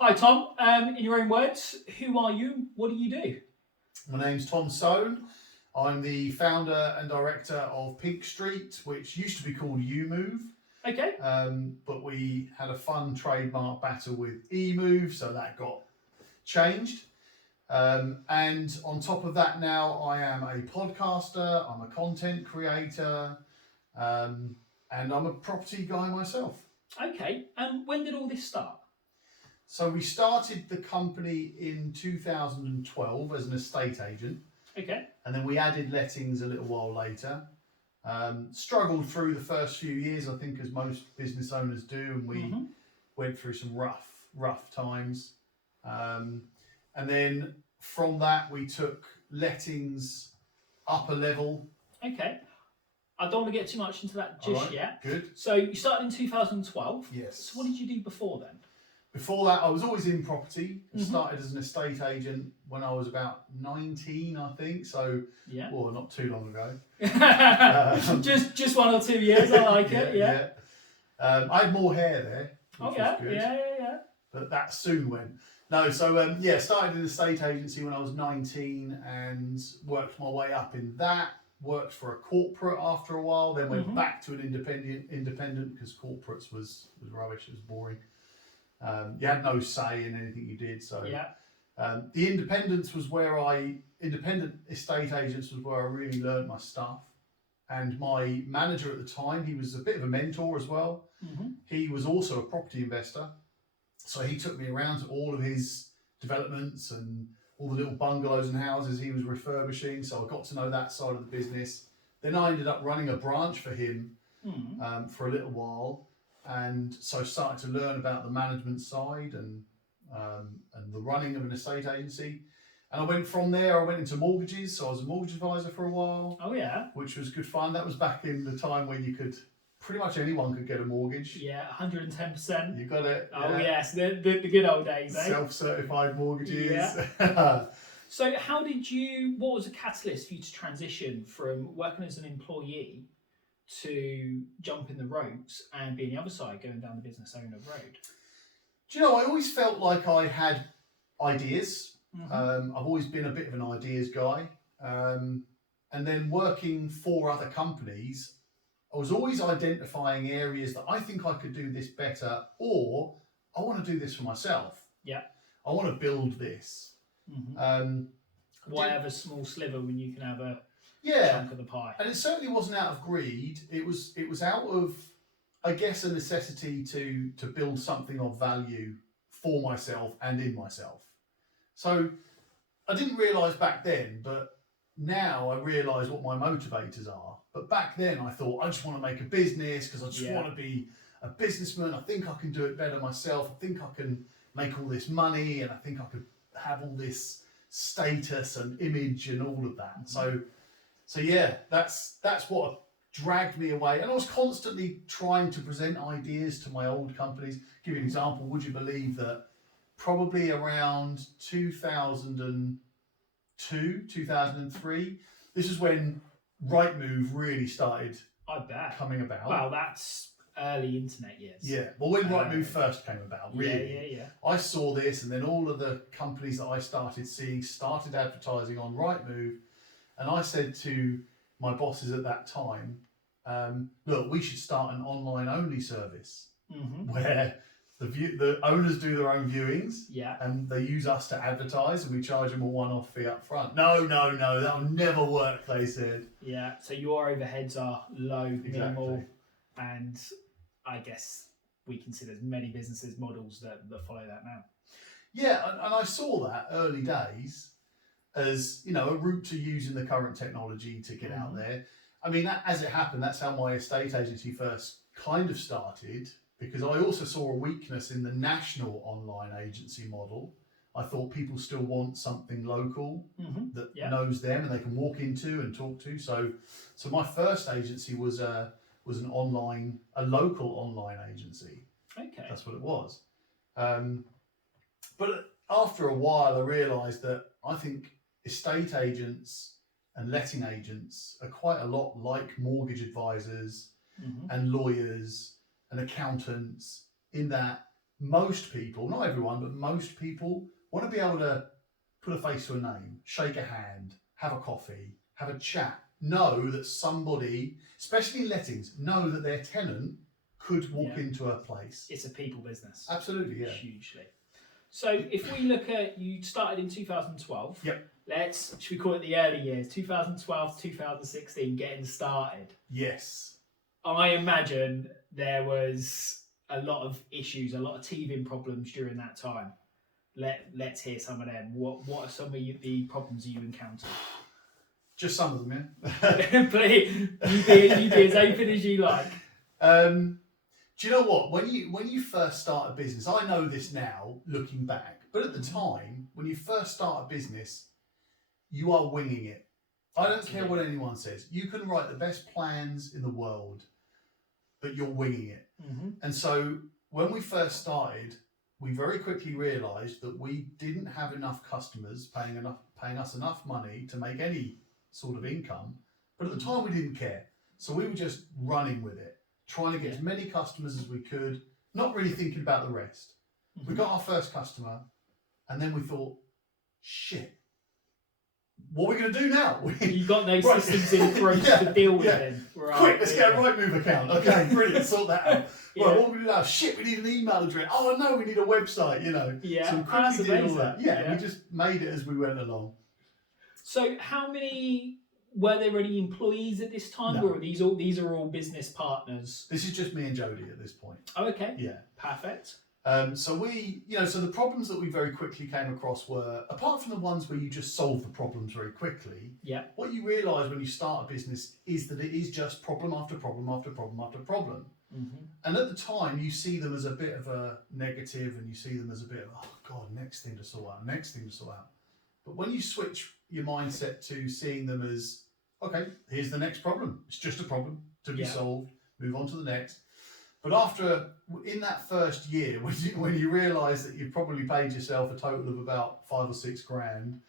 Hi Tom, in your own words, who are you? What do you do? My name's Tom Soane. I'm the founder and director of Pink Street, which used to be called UMove. Okay. But we had a fun trademark battle with eMove, so that got changed. And on top of that now, I am a podcaster, I'm a content creator, and I'm a property guy myself. Okay, and when did all this start? So we started the company in 2012 as an estate agent. Okay. And then we added lettings a little while later. Struggled through the first few years, I think, as most business owners do, and we went through some rough times. And then from that, we took lettings up a level. Okay. I don't want to get too much into that just yet. Good. So you started in 2012. Yes. So what did you do before then? Before that, I was always in property. I started as an estate agent when I was about 19, I think. So, well, not too long ago. Just 1 or 2 years. I like it. Yeah. I had more hair there. Which was good, yeah. But that soon went. No, so started in an estate agency when I was 19 and worked my way up in that. Worked for a corporate after a while, then went back to an independent because corporates was rubbish. It was boring. You had no say in anything you did. So the independent estate agents was where I really learned my stuff. And my manager at the time, he was a bit of a mentor as well. He was also a property investor. So he took me around to all of his developments and all the little bungalows and houses he was refurbishing. So I got to know that side of the business. Then I ended up running a branch for him for a little while. And so started to learn about the management side and the running of an estate agency. And I went from there, I went into mortgages. So I was a mortgage advisor for a while. Oh, yeah. Which was good fun. That was back in the time when you could, pretty much anyone could get a mortgage. Yeah, 110%. You got it. Oh, yes, the good old days, eh? Self-certified mortgages. Yeah. So what was a catalyst for you to transition from working as an employee to jump in the ropes and be on the other side, going down the business owner road? Do you know, I always felt like I had ideas. I've always been a bit of an ideas guy. And then working for other companies, I was always identifying areas that I think I could do this better, or I want to do this for myself. Yeah. I want to build this. Why have a small sliver when you can have a chunk of the pie? And it certainly wasn't out of greed. It was out of, I guess, a necessity to build something of value for myself and in myself. So I didn't realise back then, but now I realise what my motivators are. But back then I thought, I just want to make a business because I just want to be a businessman. I think I can do it better myself. I think I can make all this money and I think I could have all this status and image and all of that. So yeah, that's what dragged me away. And I was constantly trying to present ideas to my old companies. Give you an example. Would you believe that probably around 2002, 2003, this is when Rightmove really started coming about. Wow, that's early internet years. Yeah, well, when Rightmove first came about, really. Yeah. I saw this, and then all of the companies that I started seeing started advertising on Rightmove. And I said to my bosses at that time, look, we should start an online-only service where the owners do their own viewings and they use us to advertise and we charge them a one-off fee up front. No, that'll never work, they said. Yeah, so your overheads are low, minimal, and I guess we consider many businesses models that follow that now. Yeah, and I saw that early days as, you know, a route to using the current technology to get out there. I mean, as it happened, that's how my estate agency first kind of started, because I also saw a weakness in the national online agency model. I thought people still want something local that knows them and they can walk into and talk to. So my first agency was a local online agency. Okay. That's what it was. But after a while, I realised that I think estate agents and letting agents are quite a lot like mortgage advisors and lawyers and accountants, in that most people, not everyone, but most people want to be able to put a face to a name, shake a hand, have a coffee, have a chat, know that somebody, especially in lettings, know that their tenant could walk into a place. It's a people business. Absolutely, yeah. Hugely. So if we look at, you started in 2012. Yep. Should we call it the early years, 2012 to 2016, getting started? Yes. I imagine there was a lot of issues, a lot of teething problems during that time. Let's hear some of them. What are some of the problems you encountered? Just some of them, yeah. Please, you be as open as you like. Do you know what? When you first start a business, I know this now, looking back, but at the time, when you first start a business, you are winging it. I don't care what anyone says. You can write the best plans in the world, but you're winging it. Mm-hmm. And so when we first started, we very quickly realised that we didn't have enough customers paying us enough money to make any sort of income. But at the time, we didn't care. So we were just running with it, trying to get as many customers as we could, not really thinking about the rest. Mm-hmm. We got our first customer, and then we thought, shit, what are we going to do now? You got no systems in place to deal with them. Right. Quick, let's get a Rightmove account. Okay, brilliant, sort that out. Yeah. Right, what are we going to do now? Shit, we need an email address. Oh no, we need a website, Yeah, So we quickly did all that. Yeah, We just made it as we went along. So were there any employees at this time, No. or these are all business partners? This is just me and Jodie at this point. Oh, okay. Yeah. Perfect. So so the problems that we very quickly came across were, apart from the ones where you just solve the problems very quickly, Yeah. what you realise when you start a business is that it is just problem after problem after problem after problem. Mm-hmm. And at the time, you see them as a bit of a negative, and you see them as a bit of, oh God, next thing to sort out, next thing to sort out. But when you switch your mindset to seeing them as, okay, here's the next problem. It's just a problem to be solved. Move on to the next. But in that first year, when you realise that you've probably paid yourself a total of about $5 or $6 grand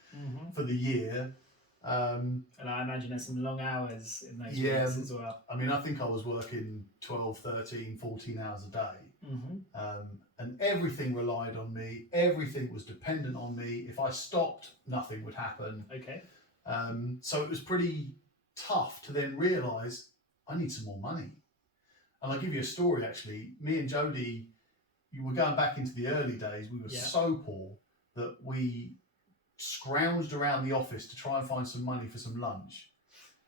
for the year. And I imagine there's some long hours in those weeks as well. I mean, I think I was working 12, 13, 14 hours a day. Mm-hmm. And everything relied on me. Everything was dependent on me. If I stopped, nothing would happen. Okay. So it was pretty tough to then realise I need some more money. And I'll give you a story, actually. Me and Jodie, we were going back into the early days. We were so poor that we scrounged around the office to try and find some money for some lunch.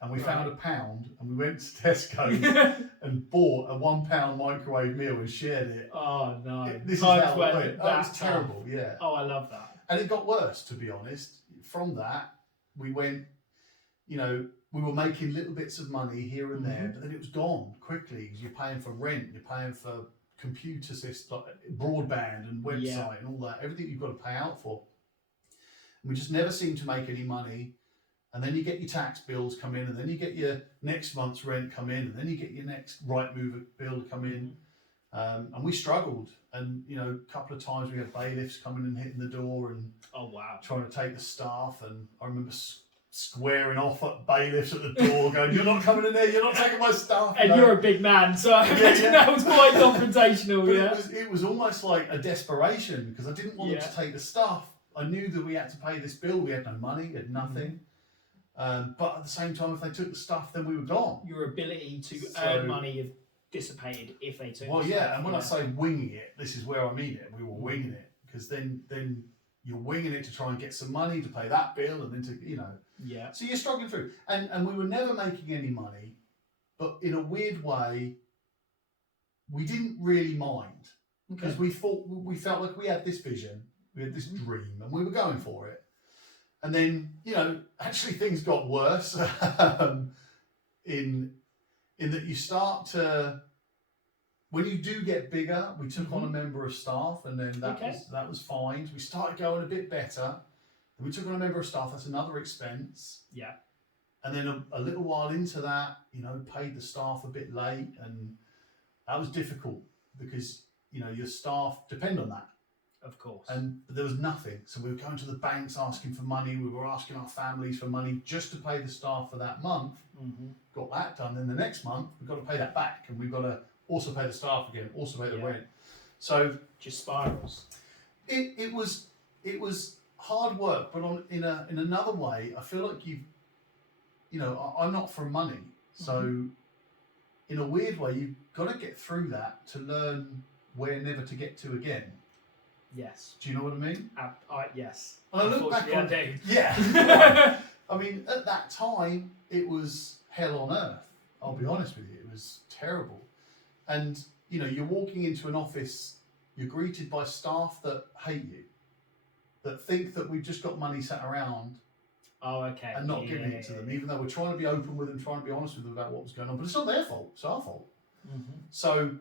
And we found £1, and we went to Tesco and bought a £1 microwave meal and shared it. Oh, no. This is how it went. It was tough. terrible, yeah. Oh, I love that. And it got worse, to be honest. From that, we went, we were making little bits of money here and there, but then it was gone quickly because you're paying for rent, you're paying for computer system, broadband and website and all that, everything you've got to pay out for. And we just never seemed to make any money. And then you get your tax bills come in, and then you get your next month's rent come in, and then you get your next Rightmove bill come in. And we struggled. And, a couple of times we had bailiffs coming and hitting the door and trying to take the staff. And I remember squaring off at bailiffs at the door going, you're not coming in there, you're not taking my stuff. And you're a big man, so I imagine that was quite confrontational. But it was almost like a desperation because I didn't want them to take the stuff. I knew that we had to pay this bill, we had no money, we had nothing. But at the same time, if they took the stuff, then we were gone. Your ability to earn money dissipated if they took the stuff. And when I say winging it, this is where I mean it. We were winging it because then you're winging it to try and get some money to pay that bill and then to, So you're struggling through. And we were never making any money, but in a weird way, we didn't really mind because we felt like we had this vision, we had this dream, and we were going for it. And then, actually things got worse in that you start to, when you do get bigger, we took on a member of staff, and then that was fine. We started going a bit better. Then we took on a member of staff, that's another expense. Yeah. And then a little while into that, paid the staff a bit late, and that was difficult because, your staff depend on that. Of course. And there was nothing. So we were going to the banks asking for money. We were asking our families for money just to pay the staff for that month. Got that done. Then the next month, we've got to pay that back. And we've got to also pay the staff again, also pay the rent. So Just spirals. it was hard work, but in another way, I feel like I'm not from money, so in a weird way, you've got to get through that to learn where never to get to again. Yes. Do you know what I mean? Yes. And I look back on I do. yeah. I mean, at that time, it was hell on earth. I'll be honest with you, it was terrible. And you're walking into an office, you're greeted by staff that hate you, that think that we've just got money sat around. Oh, okay. And not giving it to them, even though we're trying to be open with them, trying to be honest with them about what was going on. But it's not their fault; it's our fault. So,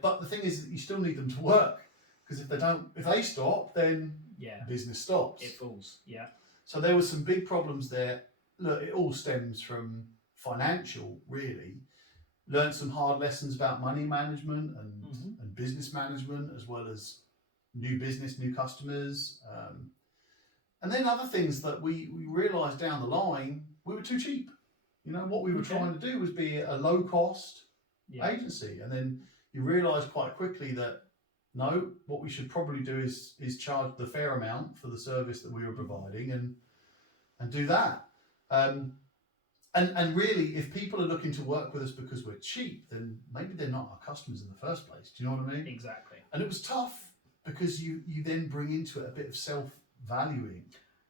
but the thing is that you still need them to work, because if they stop, then business stops. It falls. Yeah. So there were some big problems there. Look, it all stems from financial, really. Learned some hard lessons about money management and business management, as well as new business, new customers. And then other things that we realised down the line, we were too cheap. What we were trying to do was be a low cost agency. And then you realise quite quickly that, no, what we should probably do is charge the fair amount for the service that we were providing and do that. And really, if people are looking to work with us because we're cheap, then maybe they're not our customers in the first place. Do you know what I mean? Exactly. And it was tough because you then bring into it a bit of self-valuing.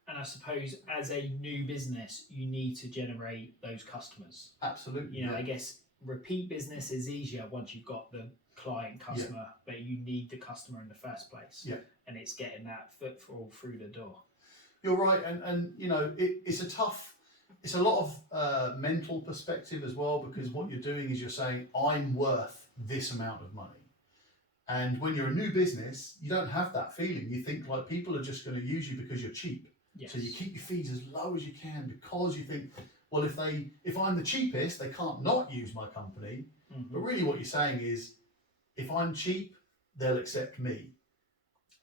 And I suppose as a new business, you need to generate those customers. Absolutely. I guess repeat business is easier once you've got the client customer, but you need the customer in the first place. Yeah. And it's getting that footfall through the door. You're right. And it's a lot of mental perspective as well, because what you're doing is you're saying, I'm worth this amount of money. And when you're a new business, you don't have that feeling. You think like people are just going to use you because you're cheap. Yes. So you keep your fees as low as you can, because you think, well, if I'm the cheapest, they can't not use my company. But really what you're saying is, if I'm cheap, they'll accept me.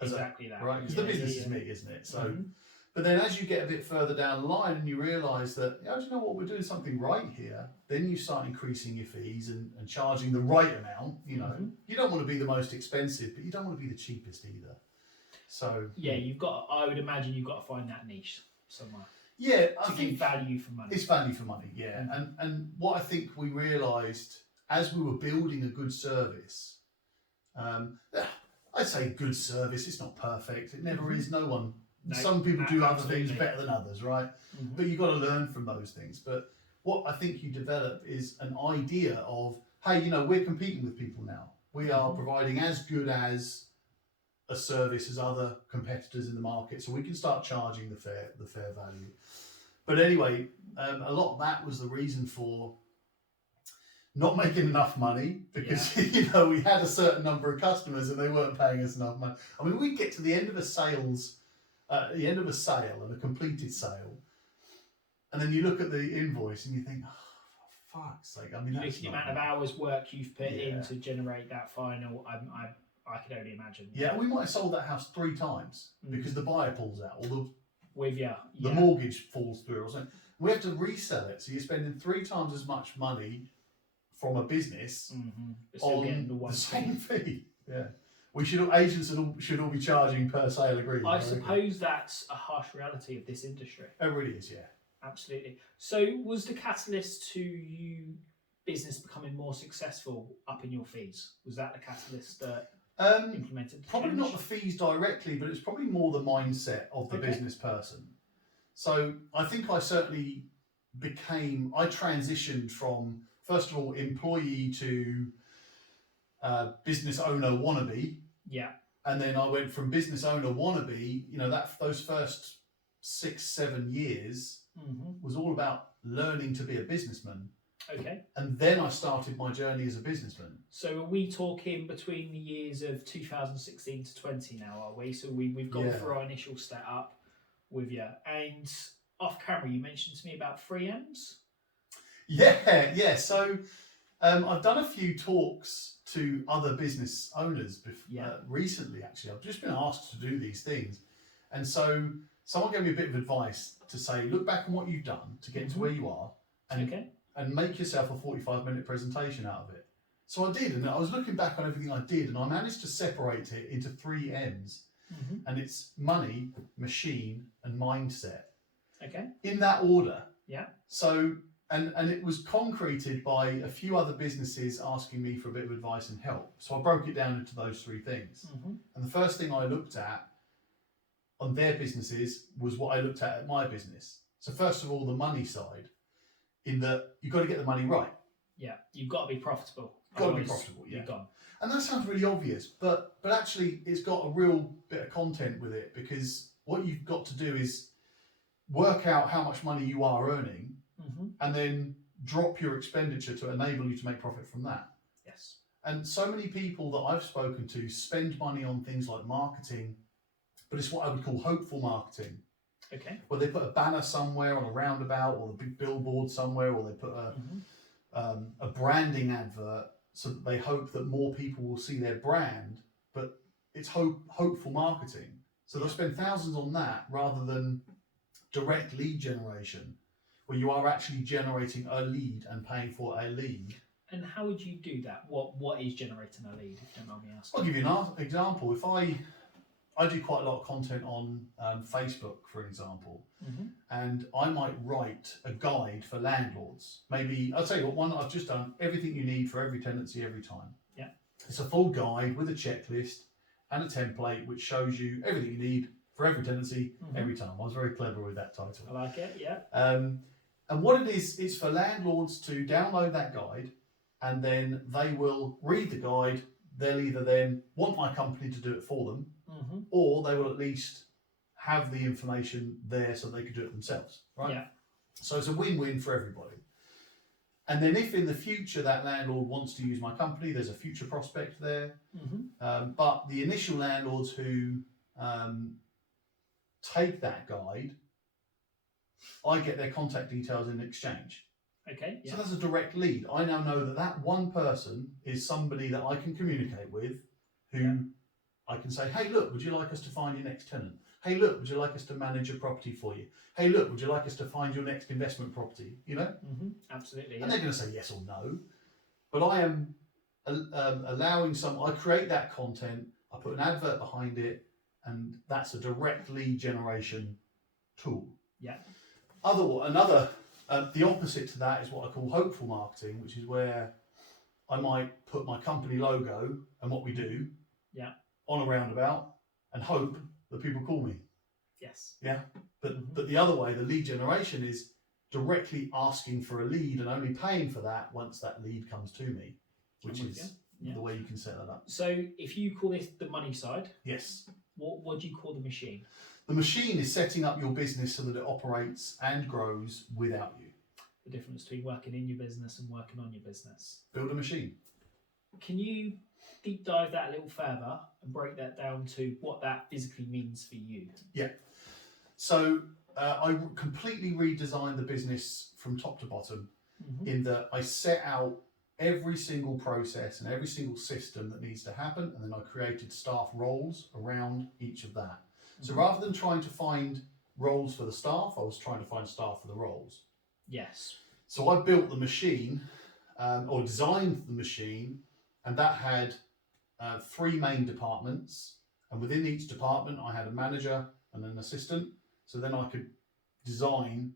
Exactly that. Right? Because the business is me, isn't it? So, but then as you get a bit further down the line and you realise that, do you know what, we're doing something right here, then you start increasing your fees and charging the right amount. You don't want to be the most expensive, but you don't want to be the cheapest either. So I would imagine you've got to find that niche somewhere. Yeah, I think value for money. It's value for money, yeah. And what I think we realised as we were building a good service, I'd say good service, it's not perfect. It never is. Some people do other things better than others, right? But you've got to learn from those things. But what I think you develop is an idea of, hey, we're competing with people now. We are providing as good as a service as other competitors in the market, so we can start charging the fair value. But anyway, a lot of that was the reason for not making enough money, because we had a certain number of customers and they weren't paying us enough money. I mean, we'd get to the end of a sale and a completed sale, and then you look at the invoice and you think, oh, for fuck's sake! I mean, that's the amount of hours work you've put in to generate that final. I could only imagine. Yeah, we might have sold that house 3 times because the buyer pulls out, or the mortgage falls through, or something. We have to resell it, so you're spending 3 times as much money from a business on the same fee. Yeah, agents should all be charging per sale agreement. I suppose that's a harsh reality of this industry. It really is, yeah. Absolutely. So, was the catalyst to you business becoming more successful upping your fees? Was that the catalyst that implemented? Probably not the fees directly, but it's probably more the mindset of the business person. So I think I certainly I transitioned from, first of all, employee to business owner wannabe. Yeah. And then I went from business owner wannabe, those first 6-7 years was all about learning to be a businessman. Okay. And then I started my journey as a businessman. So are we talking between the years of 2016 to 20 now, are we? So we've gone through our initial setup with you. And off camera, you mentioned to me about 3Ms? Yeah. So I've done a few talks to other business owners recently, actually. I've just been asked to do these things. And so someone gave me a bit of advice to say, look back on what you've done to get to where you are and make yourself a 45-minute presentation out of it. So I did, and I was looking back on everything I did, and I managed to separate it into 3 M's, and it's money, machine, and mindset. Okay. In that order. Yeah. So, and it was concreted by a few other businesses asking me for a bit of advice and help. So I broke it down into those 3 things. And the first thing I looked at on their businesses was what I looked at my business. So first of all, the money side, in that you've got to get the money right. Yeah, you've got to be profitable. Got to be profitable, yeah. You're gone. And that sounds really obvious, but actually it's got a real bit of content with it, because what you've got to do is work out how much money you are earning and then drop your expenditure to enable you to make profit from that. Yes. And so many people that I've spoken to spend money on things like marketing, but it's what I would call hopeful marketing. Okay. Where they put a banner somewhere on a roundabout or a big billboard somewhere, or they put a branding advert, so that they hope that more people will see their brand, but it's hopeful marketing. So they'll spend thousands on that rather than direct lead generation, where you are actually generating a lead and paying for a lead. And how would you do that? What is generating a lead, if you don't mind me asking? I'll give you an example. If I do quite a lot of content on Facebook, for example, and I might write a guide for landlords. Maybe, I'll tell you what, one I've just done, everything you need for every tenancy every time. Yeah. It's a full guide with a checklist and a template which shows you everything you need for every tenancy every time. I was very clever with that title. I like it, yeah. And what it is for landlords to download that guide, and then they will read the guide. They'll either then want my company to do it for them, or they will at least have the information there so they could do it themselves, right? Yeah. So it's a win-win for everybody. And then if in the future that landlord wants to use my company, there's a future prospect there. But the initial landlords who take that guide, I get their contact details in exchange. Okay. Yeah. So that's a direct lead. I now know that that one person is somebody that I can communicate with, who I can say, hey, look, would you like us to find your next tenant? Hey, look, would you like us to manage a property for you? Hey, look, would you like us to find your next investment property? You know? Absolutely. And they're going to say yes or no. But I am allowing I create that content, I put an advert behind it, and that's a direct lead generation tool. Yeah. The opposite to that is what I call hopeful marketing, which is where I might put my company logo and what we do on a roundabout and hope that people call me. Yes. Yeah. But the other way, the lead generation, is directly asking for a lead and only paying for that once that lead comes to me, which is the way you can set that up. So if you call this the money side, yes. What do you call the machine? The machine is setting up your business so that it operates and grows without you. The difference between working in your business and working on your business. Build a machine. Can you deep dive that a little further and break that down to what that physically means for you? Yeah. So I completely redesigned the business from top to bottom, in that I set out every single process and every single system that needs to happen, and then I created staff roles around each of that. So rather than trying to find roles for the staff, I was trying to find staff for the roles. Yes. So I built the machine, or designed the machine, and that had 3 main departments, and within each department I had a manager and an assistant, so then I could design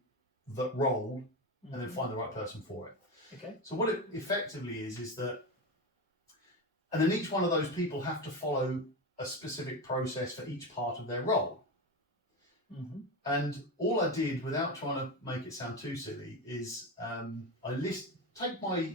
the role and then find the right person for it. Okay. So what it effectively is that, and then each one of those people have to follow a specific process for each part of their role. And all I did, without trying to make it sound too silly, is take my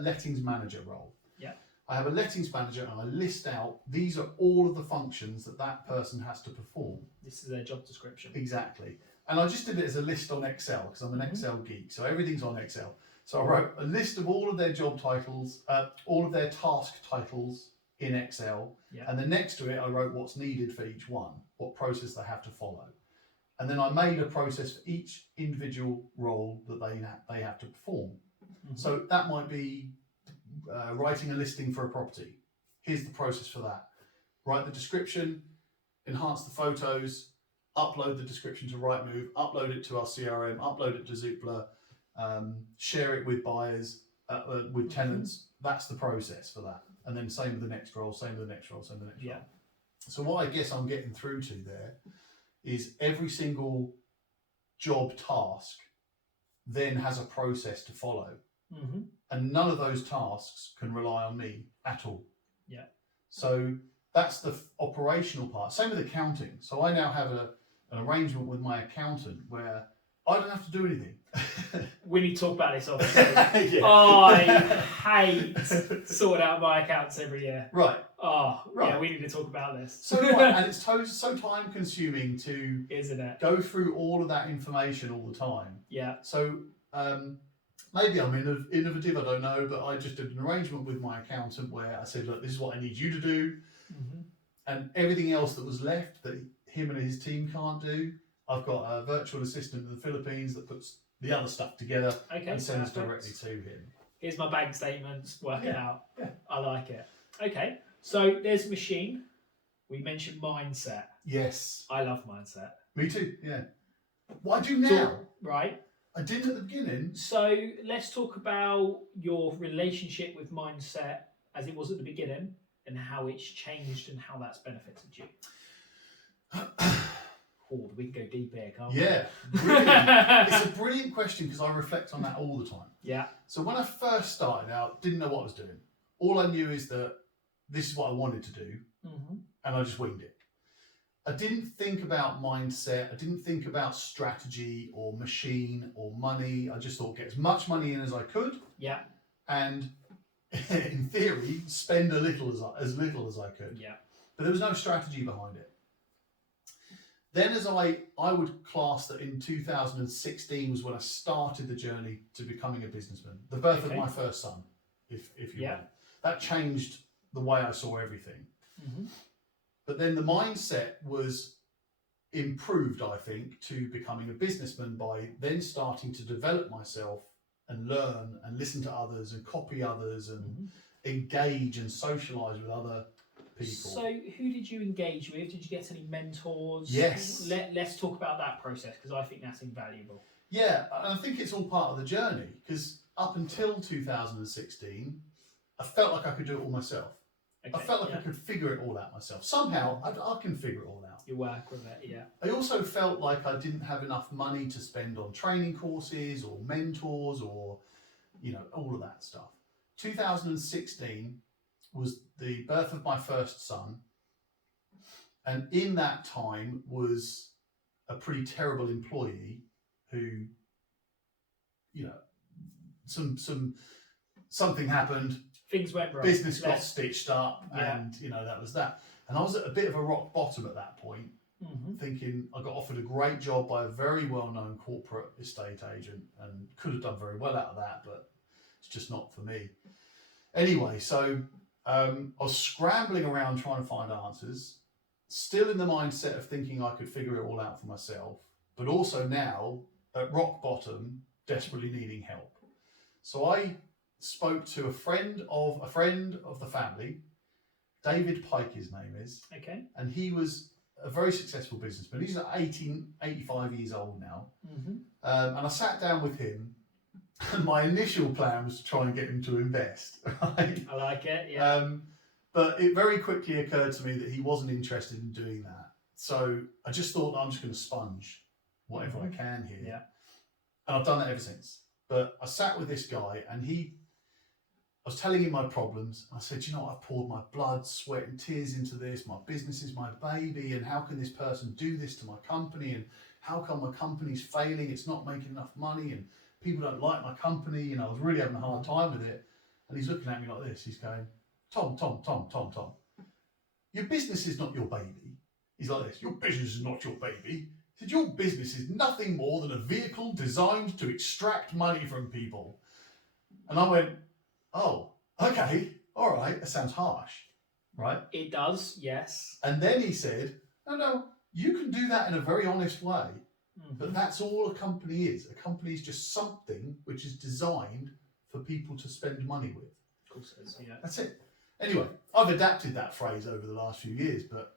lettings manager role. Yeah. I have a lettings manager and I list out, these are all of the functions that that person has to perform. This is their job description. Exactly. And I just did it as a list on Excel, because I'm an Excel geek, so everything's on Excel. So I wrote a list of all of their job titles, all of their task titles in Excel, and then next to it I wrote what's needed for each one, what process they have to follow. And then I made a process for each individual role that they have to perform. So that might be writing a listing for a property. Here's the process for that. Write the description, enhance the photos, upload the description to Rightmove, upload it to our CRM, upload it to Zoopla, share it with buyers, with tenants. That's the process for that. And then same with the next role, same with the next role, same with the next role. So what I guess I'm getting through to there is every single job task then has a process to follow. Mm-hmm. And none of those tasks can rely on me at all. Yeah. So that's the operational part. Same with accounting. So I now have an arrangement with my accountant where I don't have to do anything. We need to talk about this, obviously. Yeah. I hate sorting out my accounts every year. Right. Oh, Right. yeah, we need to talk about this. So right, and it's so time consuming to Isn't it? go through all of that information all the time. Yeah. So maybe I'm innovative, I don't know, but I just did an arrangement with my accountant where I said, look, this is what I need you to do. Mm-hmm. And everything else that was left that him and his team can't do, I've got a virtual assistant in the Philippines that puts the other stuff together and sends directly to him. Here's my bank statements, work it out. Yeah. I like it. Okay, so there's machine. We mentioned mindset. Yes. I love mindset. Me too, yeah. What I do now, So, right. I didn't at the beginning. So let's talk about your relationship with mindset as it was at the beginning and how it's changed and how that's benefited you. Oh, we can go deep here, can't we? Yeah, brilliant. It's a brilliant question because I reflect on that all the time. Yeah. So when I first started out, didn't know what I was doing. All I knew is that this is what I wanted to do, Mm-hmm. and I just winged it. I didn't think about mindset. I didn't think about strategy or machine or money. I just thought get as much money in as I could, Yeah. and in theory, spend as little as I could. Yeah. But there was no strategy behind it. Then as I would class that in 2016 was when I started the journey to becoming a businessman. The birth of my first son, if you will. That changed the way I saw everything. Mm-hmm. But then the mindset was improved, I think, to becoming a businessman by then starting to develop myself and learn and listen to others and copy others and engage and socialise with other people. So who did you engage with? Did you get any mentors? Yes. Let's talk about that process because I think that's invaluable. Yeah, and I think it's all part of the journey because up until 2016, I felt like I could do it all myself. Okay, I felt like I could figure it all out myself. Somehow, I can figure it all out. You work with it, yeah. I also felt like I didn't have enough money to spend on training courses or mentors or, all of that stuff. 2016 was the birth of my first son. And in that time was a pretty terrible employee who, something happened. Things went wrong. Business got stitched up, and that was that. And I was at a bit of a rock bottom at that point, thinking I got offered a great job by a very well-known corporate estate agent, and could have done very well out of that, but it's just not for me. Anyway, so I was scrambling around trying to find answers, still in the mindset of thinking I could figure it all out for myself, but also now at rock bottom, desperately needing help. So I spoke to a friend of the family, David Pike his name is. Okay. And he was a very successful businessman. He's 85 years old now. Mm-hmm. And I sat down with him, and my initial plan was to try and get him to invest. Right? I like it, yeah. But it very quickly occurred to me that he wasn't interested in doing that. So I just thought I'm just going to sponge whatever I can here. Yeah. And I've done that ever since. But I sat with this guy, and I was telling him my problems. I said, I've poured my blood, sweat and tears into this. My business is my baby. And how can this person do this to my company? And how come my company's failing? It's not making enough money and people don't like my company. I was really having a hard time with it. And he's looking at me like this. He's going, Tom. Your business is not your baby. He's like this. Your business is not your baby. He said, your business is nothing more than a vehicle designed to extract money from people. And I went, oh, okay, all right, that sounds harsh, right? It does, yes. And then he said, no, you can do that in a very honest way, but that's all a company is. A company is just something which is designed for people to spend money with. Of course it is, yeah. That's it. Anyway, I've adapted that phrase over the last few years, but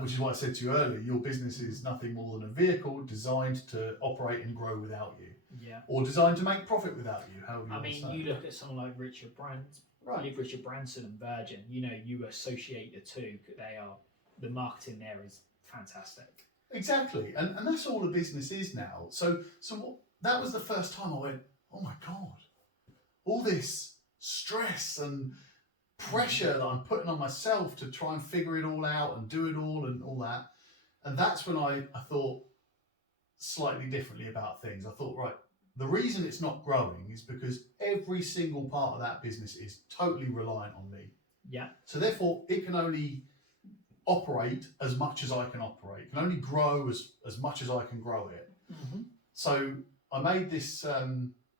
which is what I said to you earlier, your business is nothing more than a vehicle designed to operate and grow without you. Yeah. or designed to make profit without you. However you I want to mean, say you it. look at someone like Richard Branson, Right. Richard Branson and Virgin. You know, you associate the two. They are the marketing there is fantastic. Exactly, and that's all a business is now. So that was the first time I went, oh my god, all this stress and pressure that I'm putting on myself to try and figure it all out and do it all and all that. And that's when I thought slightly differently about things. I thought, right, the reason it's not growing is because every single part of that business is totally reliant on me. Yeah. So therefore, it can only operate as much as I can operate. It can only grow as much as I can grow it. Mm-hmm. So I made this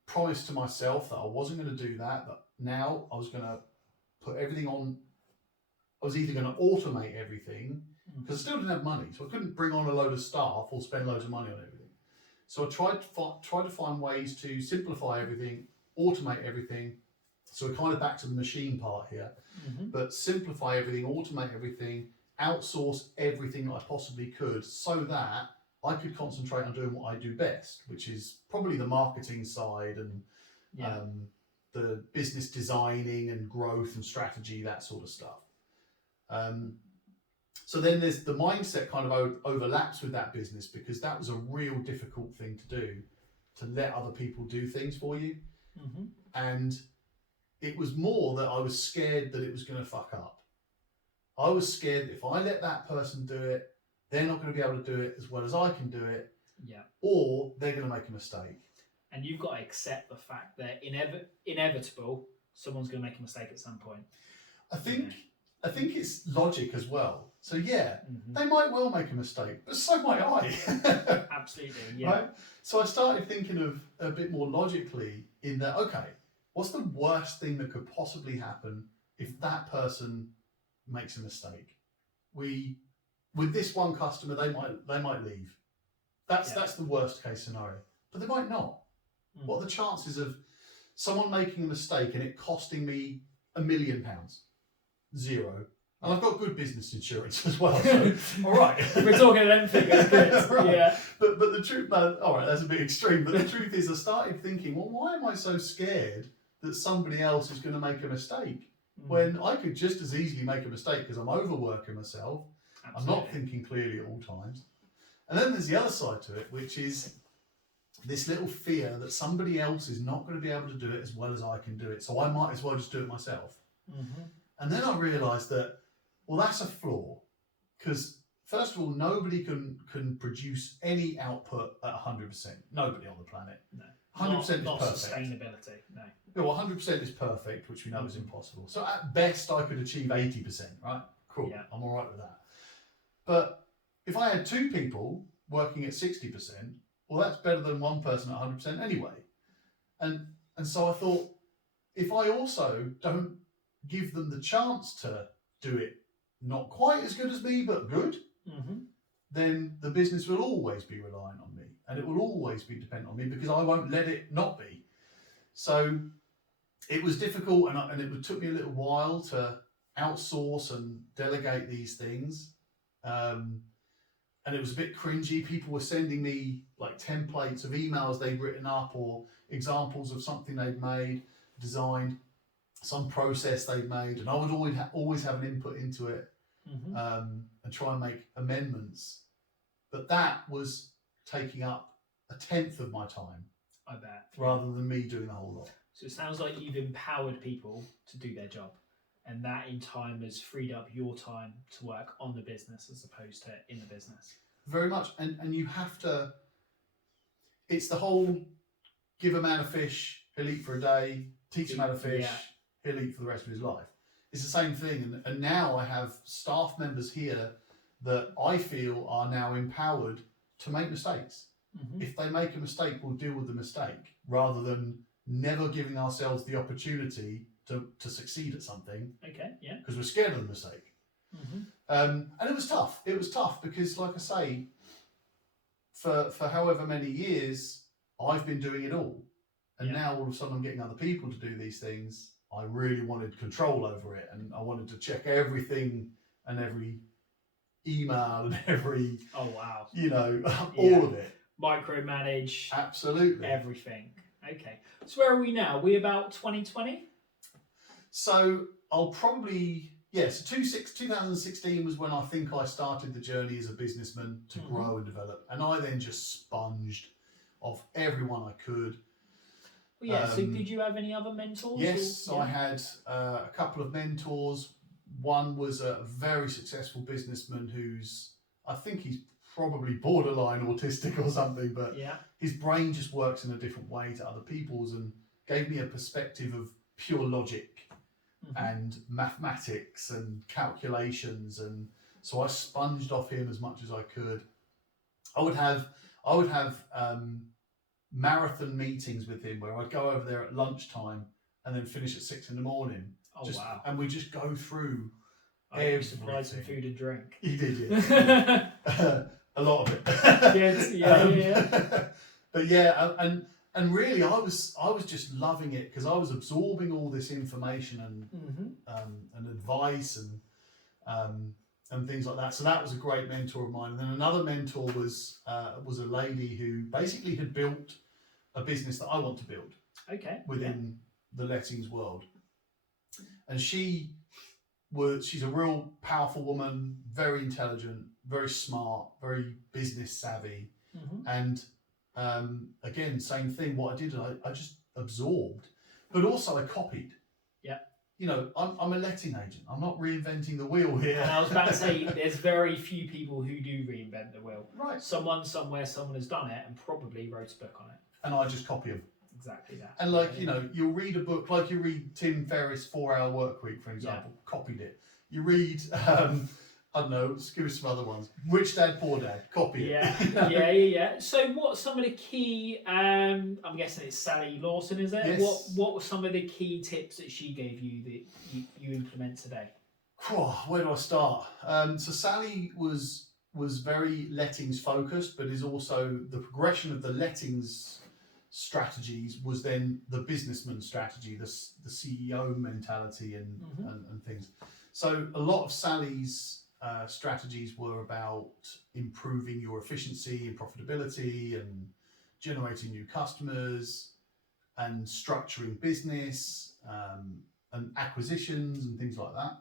promise to myself that I wasn't going to do that, that now I was going to put everything on. I was either going to automate everything, because I still didn't have money, so I couldn't bring on a load of staff or spend loads of money on everything. So I tried to find ways to simplify everything, automate everything. So we're kind of back to the machine part here, but simplify everything, automate everything, outsource everything that I possibly could, so that I could concentrate on doing what I do best, which is probably the marketing side and the business designing and growth and strategy, that sort of stuff. So then there's the mindset kind of overlaps with that business, because that was a real difficult thing to do, to let other people do things for you. And it was more that I was scared that it was going to fuck up. I was scared that if I let that person do it, they're not going to be able to do it as well as I can do it. Yeah. Or they're going to make a mistake. And you've got to accept the fact that inevitable, someone's going to make a mistake at some point. I think it's logic as well. So they might well make a mistake, but so might I. Absolutely, yeah. Right? So I started thinking of a bit more logically in that, okay, what's the worst thing that could possibly happen if that person makes a mistake? With this one customer, they might leave. That's the worst case scenario. But they might not. What are the chances of someone making a mistake and it costing me £1 million? 0. And I've got good business insurance as well. So, all right. We're talking them figures. Good. Right. Yeah. But the truth, all right, that's a bit extreme. But the truth is, I started thinking, well, why am I so scared that somebody else is going to make a mistake when I could just as easily make a mistake because I'm overworking myself. Absolutely. I'm not thinking clearly at all times. And then there's the other side to it, which is this little fear that somebody else is not going to be able to do it as well as I can do it. So I might as well just do it myself. And then I realised that, well, that's a flaw, because first of all, nobody can produce any output at 100%. Nobody on the planet. No. 100% is not perfect. Sustainability. No. Well, 100% is perfect, which we know is impossible. So at best, I could achieve 80%. Right? Cool. Yeah. I'm all right with that. But if I had 2 people working at 60%, well, that's better than one person at 100% anyway. And so I thought, if I also don't give them the chance to do it not quite as good as me, but good, then the business will always be reliant on me, and it will always be dependent on me, because I won't let it not be. So it was difficult, and it took me a little while to outsource and delegate these things. And it was a bit cringy. People were sending me like templates of emails they'd written up, or examples of something they'd made, designed, some process they'd made, and I would always have an input into it, and try and make amendments. But that was taking up 1/10 of my time. I bet. Rather than me doing the whole lot. So it sounds like you've empowered people to do their job, and that in time has freed up your time to work on the business as opposed to in the business. Very much. And you have to, it's the whole give a man a fish, he'll eat for a day, teach a man a fish, he'll eat for the rest of his life. It's the same thing. And now I have staff members here that I feel are now empowered to make mistakes. If they make a mistake, we'll deal with the mistake, rather than never giving ourselves the opportunity to succeed at something. Okay, yeah. Because we're scared of the mistake. And it was tough. It was tough because, like I say, for however many years, I've been doing it all. And now all of a sudden I'm getting other people to do these things. I really wanted control over it, and I wanted to check everything and every email and every, oh wow, all of it. micromanage Absolutely. everything. Okay. So where are we now? We about 2020? So I'll probably, so 2016 was when I think I started the journey as a businessman to grow and develop. And I then just sponged off everyone I could. Well, yeah, so did you have any other mentors? Yes, or, I had a couple of mentors. One was a very successful businessman I think he's probably borderline autistic or something, but his brain just works in a different way to other people's, and gave me a perspective of pure logic and mathematics and calculations, and so I sponged off him as much as I could. I would have marathon meetings with him where I'd go over there at lunchtime and then finish at 6 in the morning. Oh, wow. And we just go through I supplied some food and drink. He did, yeah. A lot of it. Yeah. But yeah, and really I was just loving it because I was absorbing all this information and advice and things like that. So that was a great mentor of mine. And then another mentor was a lady who basically had built a business that I want to build. Okay. Within the lettings world. And she's a real powerful woman, very intelligent, very smart, very business savvy. And again, same thing. What I did, I just absorbed, but also I copied. Yeah. You know, I'm a letting agent. I'm not reinventing the wheel here. And I was about to say, there's very few people who do reinvent the wheel. Right. Someone somewhere, someone has done it and probably wrote a book on it. And I just copy them. Exactly that. And you know, you'll read a book, like you read Tim Ferriss' 4-Hour Work Week, for example, copied it. You read, I don't know, let's give us some other ones. Rich Dad, Poor Dad, copy it. Yeah. So what's some of the key, I'm guessing it's Sally Lawson, is it? Yes. What were some of the key tips that she gave you that you implement today? Where do I start? So Sally was very lettings focused, but is also the progression of the lettings strategies was then the businessman strategy, the CEO mentality and things. So a lot of Sally's strategies were about improving your efficiency and profitability and generating new customers and structuring business and acquisitions and things like that.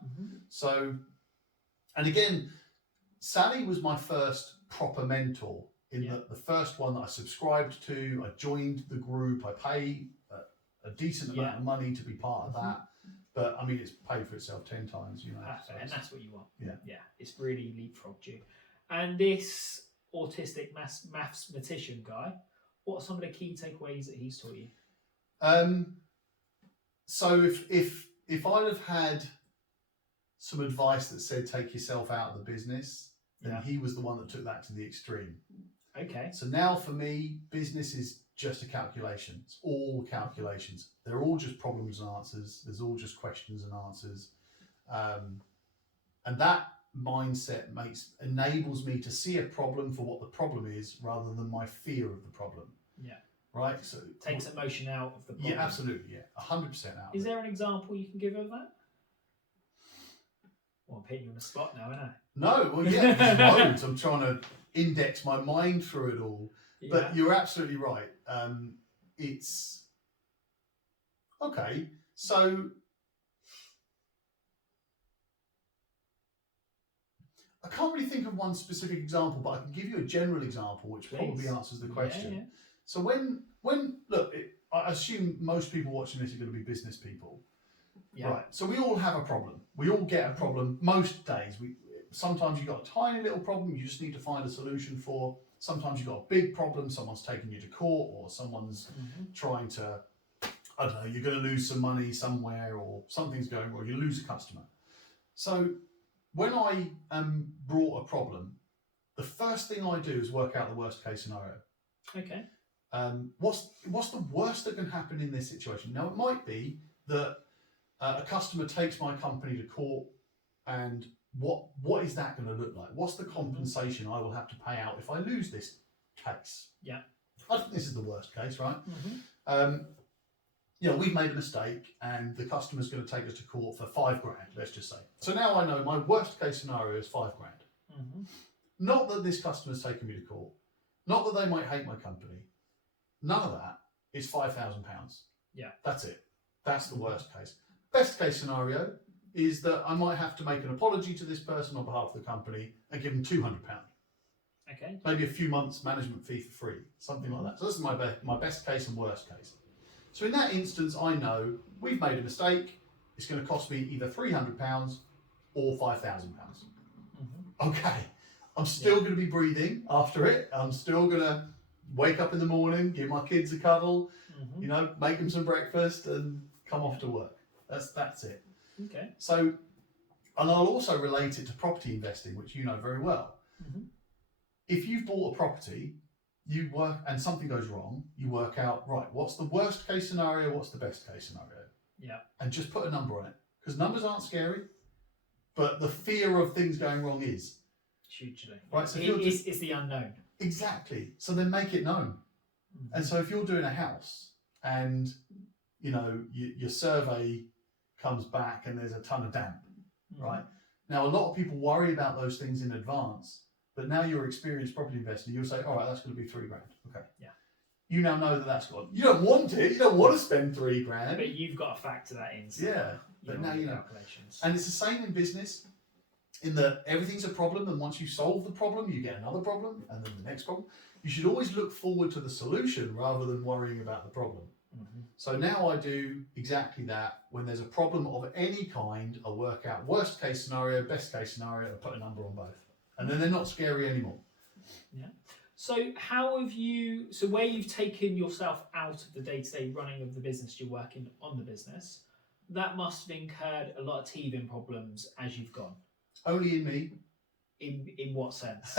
So, and again, Sally was my first proper mentor. The first one that I subscribed to, I joined the group, I pay a decent amount of money to be part of that. But I mean, it's paid for itself 10 times, you know. And that's what you want. Yeah. It's really leapfrogged you. And this autistic mathematician guy, what are some of the key takeaways that he's taught you? So if I'd have had some advice that said take yourself out of the business, then he was the one that took that to the extreme. Okay. So now for me, business is just a calculation. It's all calculations. They're all just problems and answers. There's all just questions and answers. And that mindset enables me to see a problem for what the problem is rather than my fear of the problem. Yeah. Right? So takes emotion out of the problem. Yeah, absolutely. Yeah. 100% out. Is there an example you can give of that? Well, I'm putting you on the spot now, aren't I? No, well, yeah, there's loads. I'm trying to index my mind through it all. Yeah. But you're absolutely right. It's okay. So I can't really think of one specific example, but I can give you a general example, which probably answers the question. Yeah. So when look, I assume most people watching this are going to be business people. Yeah. Right. So we all have a problem. We all get a problem most days. Sometimes you've got a tiny little problem you just need to find a solution for. Sometimes you've got a big problem, someone's taking you to court, or someone's trying to, I don't know, you're going to lose some money somewhere, or something's going wrong, you lose a customer. So when I am brought a problem, the first thing I do is work out the worst case scenario. Okay. What's the worst that can happen in this situation? Now, it might be that a customer takes my company to court, and what is that going to look like? What's the compensation I will have to pay out if I lose this case? Yeah. I think this is the worst case, right? You know, we've made a mistake and the customer's going to take us to court for $5,000, let's just say. So now I know my worst case scenario is $5,000. Not that this customer's taking me to court. Not that they might hate my company. None of that. It's £5,000. Yeah. That's it. That's the worst case. Best case scenario is that I might have to make an apology to this person on behalf of the company and give them £200. Okay. Maybe a few months management fee for free, something like that. So this is my best case and worst case. So in that instance, I know we've made a mistake. It's going to cost me either £300 or £5,000. Okay, I'm still going to be breathing after it. I'm still going to wake up in the morning, give my kids a cuddle, you know, make them some breakfast and come off to work. That's it. Okay. So, and I'll also relate it to property investing, which you know very well. If you've bought a property, you work and something goes wrong, you work out, right, what's the worst case scenario, what's the best case scenario? Yeah. And just put a number on it. Because numbers aren't scary, but the fear of things going wrong is. Hugely. Right, so it's the unknown. Exactly. So then make it known. And so if you're doing a house and, you know, your survey comes back and there's a ton of damp, right? Now, a lot of people worry about those things in advance, but now you're an experienced property investor, you'll say, all right, that's going to be £3,000. Okay. Yeah. You now know that that's gone. You don't want it. You don't want to spend £3,000. But you've got to factor that in. Yeah. But now you know. Calculations. And it's the same in business, in that everything's a problem, and once you solve the problem, you get another problem, and then the next problem. You should always look forward to the solution rather than worrying about the problem. So now I do exactly that. When there's a problem of any kind, I work out worst case scenario, best case scenario, and put a number on both. And then they're not scary anymore. Yeah. So how have you, so where you've taken yourself out of the day-to-day running of the business, you're working on the business, that must have incurred a lot of teething problems as you've gone. Only in me. In what sense?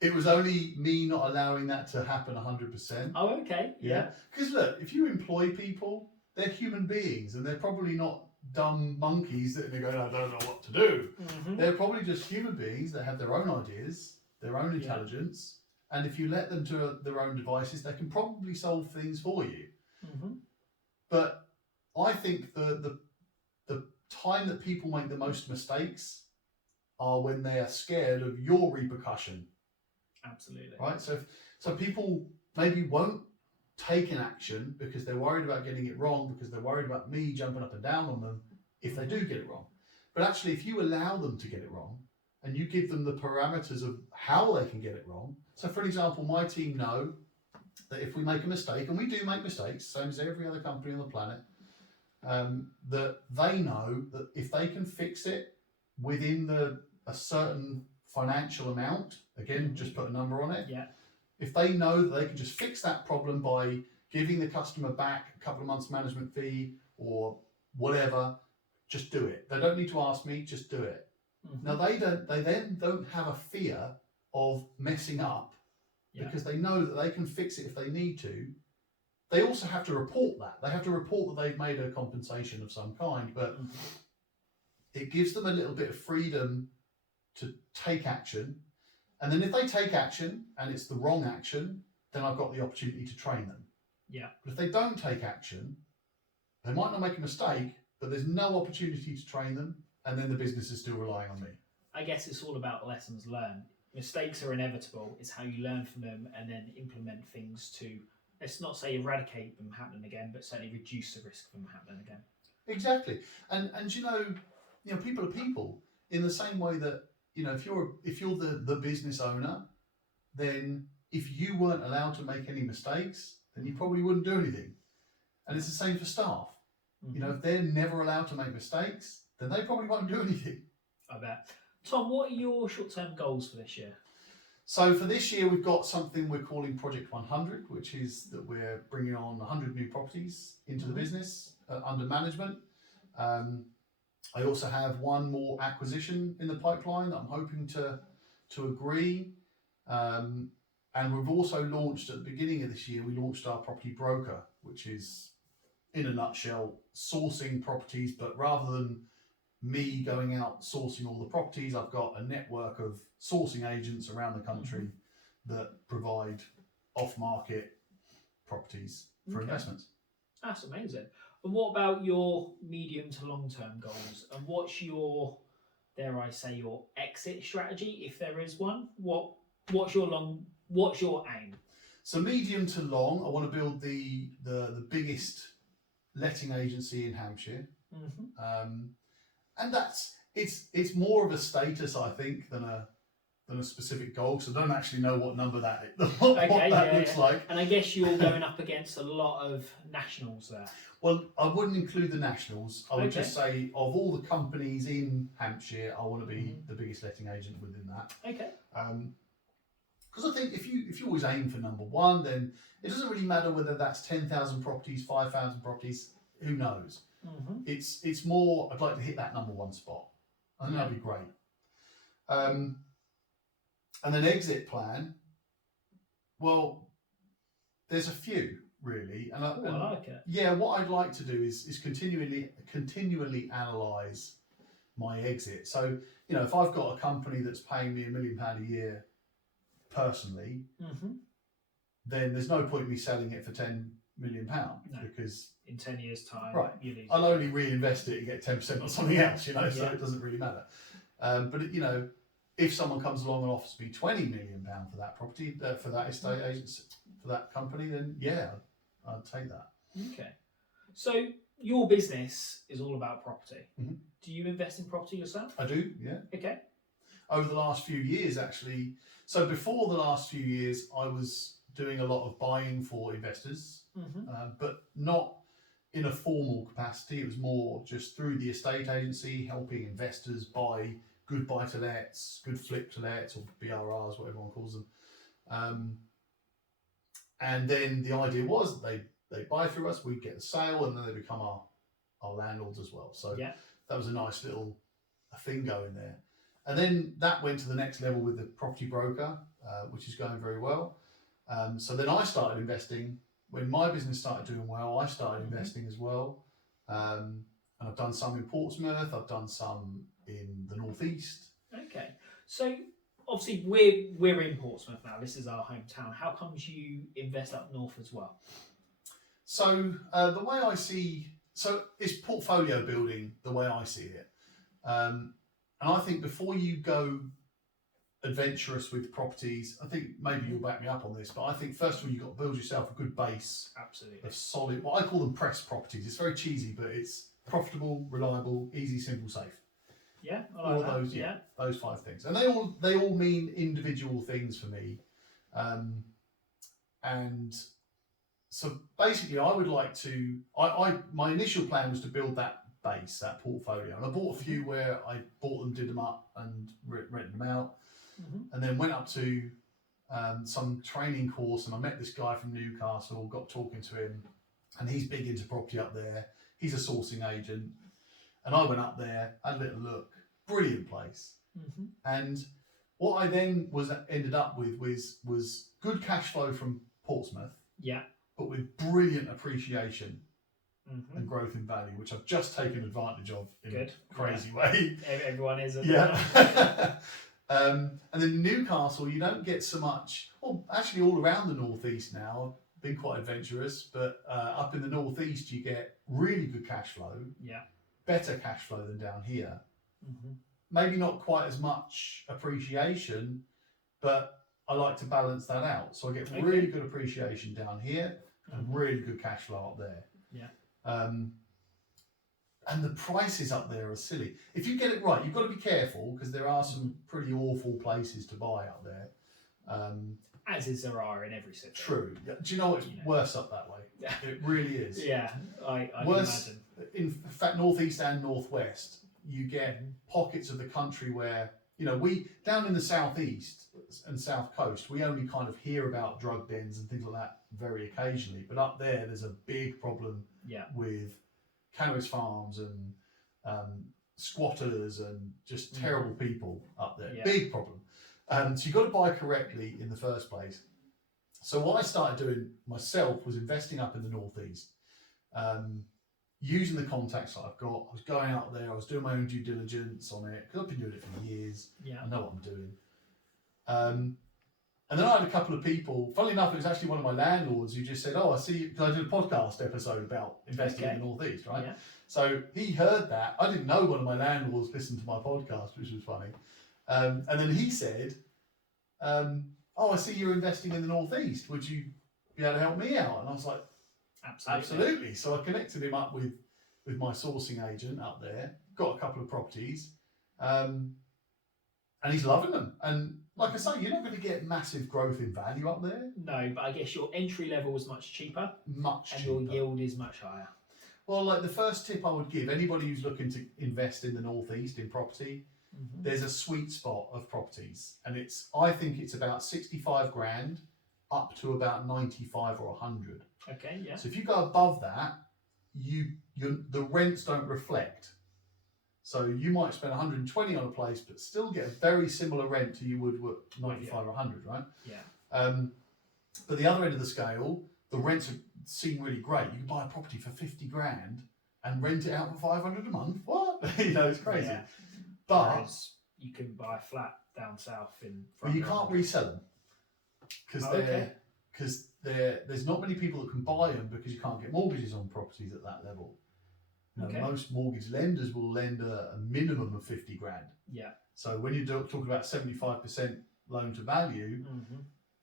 It was only me not allowing that to happen 100%. Oh, okay. Yeah. Because look, if you employ people, they're human beings and they're probably not dumb monkeys that are going, I don't know what to do. They're probably just human beings that have their own ideas, their own intelligence. And if you let them to their own devices, they can probably solve things for you. But I think the time that people make the most mistakes are when they are scared of your repercussion. Absolutely. Right? So people maybe won't take an action because they're worried about getting it wrong, because they're worried about me jumping up and down on them if they do get it wrong. But actually, if you allow them to get it wrong and you give them the parameters of how they can get it wrong. So for example, my team know that if we make a mistake, and we do make mistakes, same as every other company on the planet, that they know that if they can fix it within a certain financial amount, again, just put a number on it. Yeah. If they know that they can just fix that problem by giving the customer back a couple of months management fee or whatever, just do it. They don't need to ask me, just do it. Now they then don't have a fear of messing up because they know that they can fix it if they need to. They also have to report that. They have to report that they've made a compensation of some kind, but it gives them a little bit of freedom to take action. And then if they take action and it's the wrong action, then I've got the opportunity to train them. Yeah. But if they don't take action, they might not make a mistake, but there's no opportunity to train them, and then the business is still relying on me. I guess it's all about lessons learned. Mistakes are inevitable. It's how you learn from them and then implement things to, let's not say eradicate them happening again, but certainly reduce the risk of them happening again. Exactly. And you know, people are people in the same way that, if you're the business owner, then if you weren't allowed to make any mistakes, then you probably wouldn't do anything. And it's the same for staff. If they're never allowed to make mistakes, then they probably won't do anything. I bet. Tom, what are your short-term goals for this year? So for this year, we've got something we're calling Project 100, which is that we're bringing on 100 new properties into the business under management. I also have one more acquisition in the pipeline that I'm hoping to agree. And we've also launched at the beginning of this year, we launched our property broker, which is, in a nutshell, sourcing properties, but rather than me going out sourcing all the properties, I've got a network of sourcing agents around the country that provide off-market properties for investments. That's amazing. And what about your medium to long-term goals? And what's your, dare I say, your exit strategy, if there is one? What's your What's your aim? So medium to long, I want to build the biggest letting agency in Hampshire, and it's more of a status, I think, than a specific goal. So I don't actually know what number that looks like. And I guess you're going up against a lot of nationals there. Well, I wouldn't include the nationals. I would just say of all the companies in Hampshire, I want to be the biggest letting agent within that. Okay. Because I think if you always aim for number one, then it doesn't really matter whether that's 10,000 properties, 5,000 properties. Who knows? It's more. I'd like to hit that number one spot. I think that'd be great. And then exit plan. Well, there's a few really, and I like it. Yeah, what I'd like to do is continually analyse my exit. So if I've got a company that's paying me £1 million a year personally, then there's no point in me selling it for £10 million because in 10 years' time, right, you lose I'll only reinvest it and get 10% on something else. So it doesn't really matter. But if someone comes along and offers me £20 million for that property, for that estate agency, for that company, then yeah, I'd take that. Okay. So your business is all about property. Mm-hmm. Do you invest in property yourself? I do, yeah. Okay. Over the last few years, actually. So before the last few years, I was doing a lot of buying for investors, but not in a formal capacity. It was more just through the estate agency, helping investors buy good buy-to-lets, good flip-to-lets, or BRRs, whatever one calls them. And then the idea was that they buy through us, we get the sale, and then they become our landlords as well. So that was a nice little thing going there. And then that went to the next level with the property broker, which is going very well. So then I started investing. When my business started doing well, I started investing as well. And I've done some in Portsmouth, I've done some in the northeast. Okay. So obviously we're in Portsmouth now. This is our hometown. How comes you invest up north as well? So the way I see, it's portfolio building the way I see it. And I think before you go adventurous with properties, I think maybe you'll back me up on this, but I think first of all, you've got to build yourself a good base. Absolutely. Of solid, what I call them press properties. It's very cheesy, but it's profitable, reliable, easy, simple, safe. Yeah, I like that. Those, those 5 things. And they all mean individual things for me. And so basically I would like to, my initial plan was to build that base, that portfolio. And I bought a few where I bought them, did them up and rented them out. And then went up to some training course, and I met this guy from Newcastle, got talking to him, and he's big into property up there. He's a sourcing agent. And I went up there, had a little look, brilliant place. And what I then ended up with was good cash flow from Portsmouth, but with brilliant appreciation and growth in value, which I've just taken advantage of in a crazy way. Everyone is. And then in Newcastle, you don't get so much. Well, actually, all around the northeast now, I've been quite adventurous, but up in the northeast, you get really good cash flow. Better cash flow than down here. Maybe not quite as much appreciation, but I like to balance that out. So I get really good appreciation down here and really good cash flow up there. And the prices up there are silly. If you get it right, you've got to be careful because there are some pretty awful places to buy up there. As is there are in every city. True. Do you know it's worse up that way? It really is. I worse, can imagine. In fact, northeast and northwest, you get pockets of the country where, we, down in the southeast and south coast, we only kind of hear about drug dens and things like that very occasionally. But up there's a big problem with cannabis farms and squatters and just terrible people up there. Big problem. So you've got to buy correctly in the first place. So what I started doing myself was investing up in the northeast, using the contacts that I've got. I was going out there, I was doing my own due diligence on it because I've been doing it for years. I know what I'm doing. And then I had a couple of people, funnily enough, it was actually one of my landlords who just said, I see you, because I did a podcast episode about investing in the northeast, right? So he heard that. I didn't know one of my landlords listened to my podcast, which was funny. And then he said, oh, I see you're investing in the Northeast. Would you be able to help me out? And I was like, absolutely. So I connected him up with my sourcing agent up there, got a couple of properties, and he's loving them. And like I say, you're not going to get massive growth in value up there. No, but I guess your entry level was much cheaper. Much and cheaper. your yield is much higher. Well, like the first tip I would give anybody who's looking to invest in the Northeast in property, there's a sweet spot of properties, and I think it's about 65 grand up to about 95 or 100. Okay, yeah. So if you go above that, the rents don't reflect. So you might spend 120 on a place, but still get a very similar rent to you would with 95 or 100, right? Yeah. But the other end of the scale, the rents seem really great. You can buy a property for 50 grand and rent it out for 500 a month. What? It's crazy. Yeah. But whereas you can buy a flat down south in. But you can't resell them because there's not many people that can buy them because you can't get mortgages on properties at that level. Most mortgage lenders will lend a minimum of 50 grand. Yeah. So when you're talking about 75% loan to value,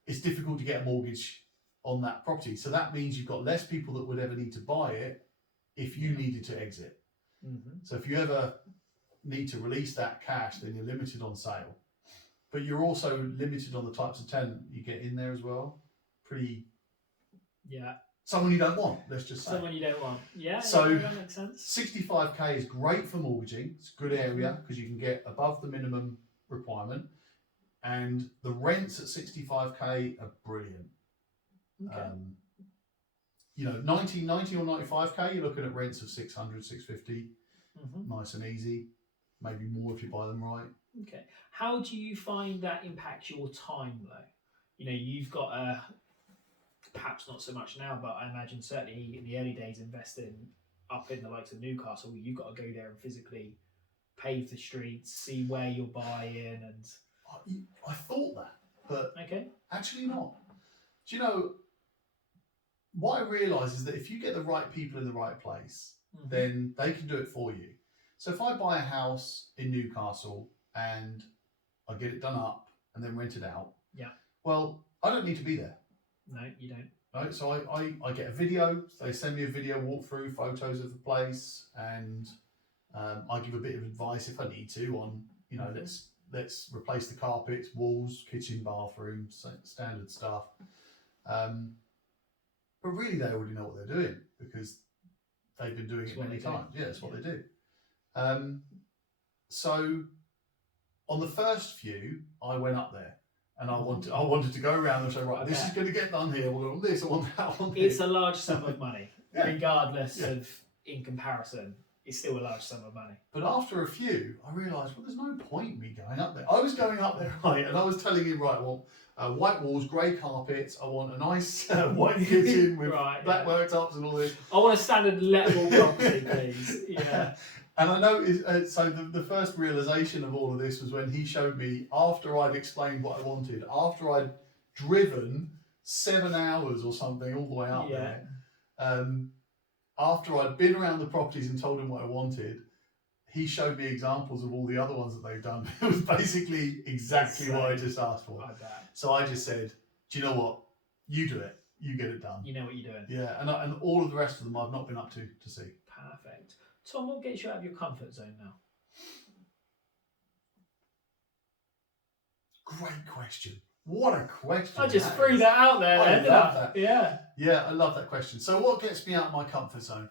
it's difficult to get a mortgage on that property. So that means you've got less people that would ever need to buy it if you needed to exit. So if you ever need to release that cash, then you're limited on sale. But you're also limited on the types of tenant you get in there as well. Someone you don't want, let's just say. Someone you don't want. Yeah, so that makes sense. 65k is great for mortgaging. It's a good area because you can get above the minimum requirement. And the rents at 65k are brilliant. Okay. 90 or 95k, you're looking at rents of 600, 650. Nice and easy. Maybe more if you buy them right. Okay. How do you find that impacts your time though? You've got perhaps not so much now, but I imagine certainly in the early days investing up in the likes of Newcastle, you've got to go there and physically pave the streets, see where you're buying, and I thought that, but actually not. Do you know what I realise is that if you get the right people in the right place, then they can do it for you. So if I buy a house in Newcastle and I get it done up and then rent it out, well, I don't need to be there. No, you don't. Right, so I get a video. They send me a video walkthrough, photos of the place, and I give a bit of advice if I need to on, let's replace the carpets, walls, kitchen, bathroom, standard stuff. But really, they already know what they're doing because they've been doing it many times. Yeah, that's what they do. So on the first few, I went up there. And I wanted to go around and say, right, this is going to get done here. We'll do this, I want that one. It's a large sum of money, regardless of, in comparison, it's still a large sum of money. But after a few, I realised, well, there's no point in me going up there. I was going up there, right, and I was telling him, right, well, white walls, grey carpets, I want a nice white kitchen with black worktops and all this. I want a standard level property, please. Yeah. And I noticed, so the first realisation of all of this was when he showed me, after I'd explained what I wanted, after I'd driven 7 hours or something all the way up there, after I'd been around the properties and told him what I wanted, he showed me examples of all the other ones that they've done. It was basically exactly what I just asked for. So I just said, do you know what? You do it. You get it done. You know what you're doing. Yeah, and all of the rest of them I've not been up to see. Perfect. Tom, what gets you out of your comfort zone now? Great question. What a question. I just threw that out there. I love that. Yeah. Yeah, I love that question. So what gets me out of my comfort zone?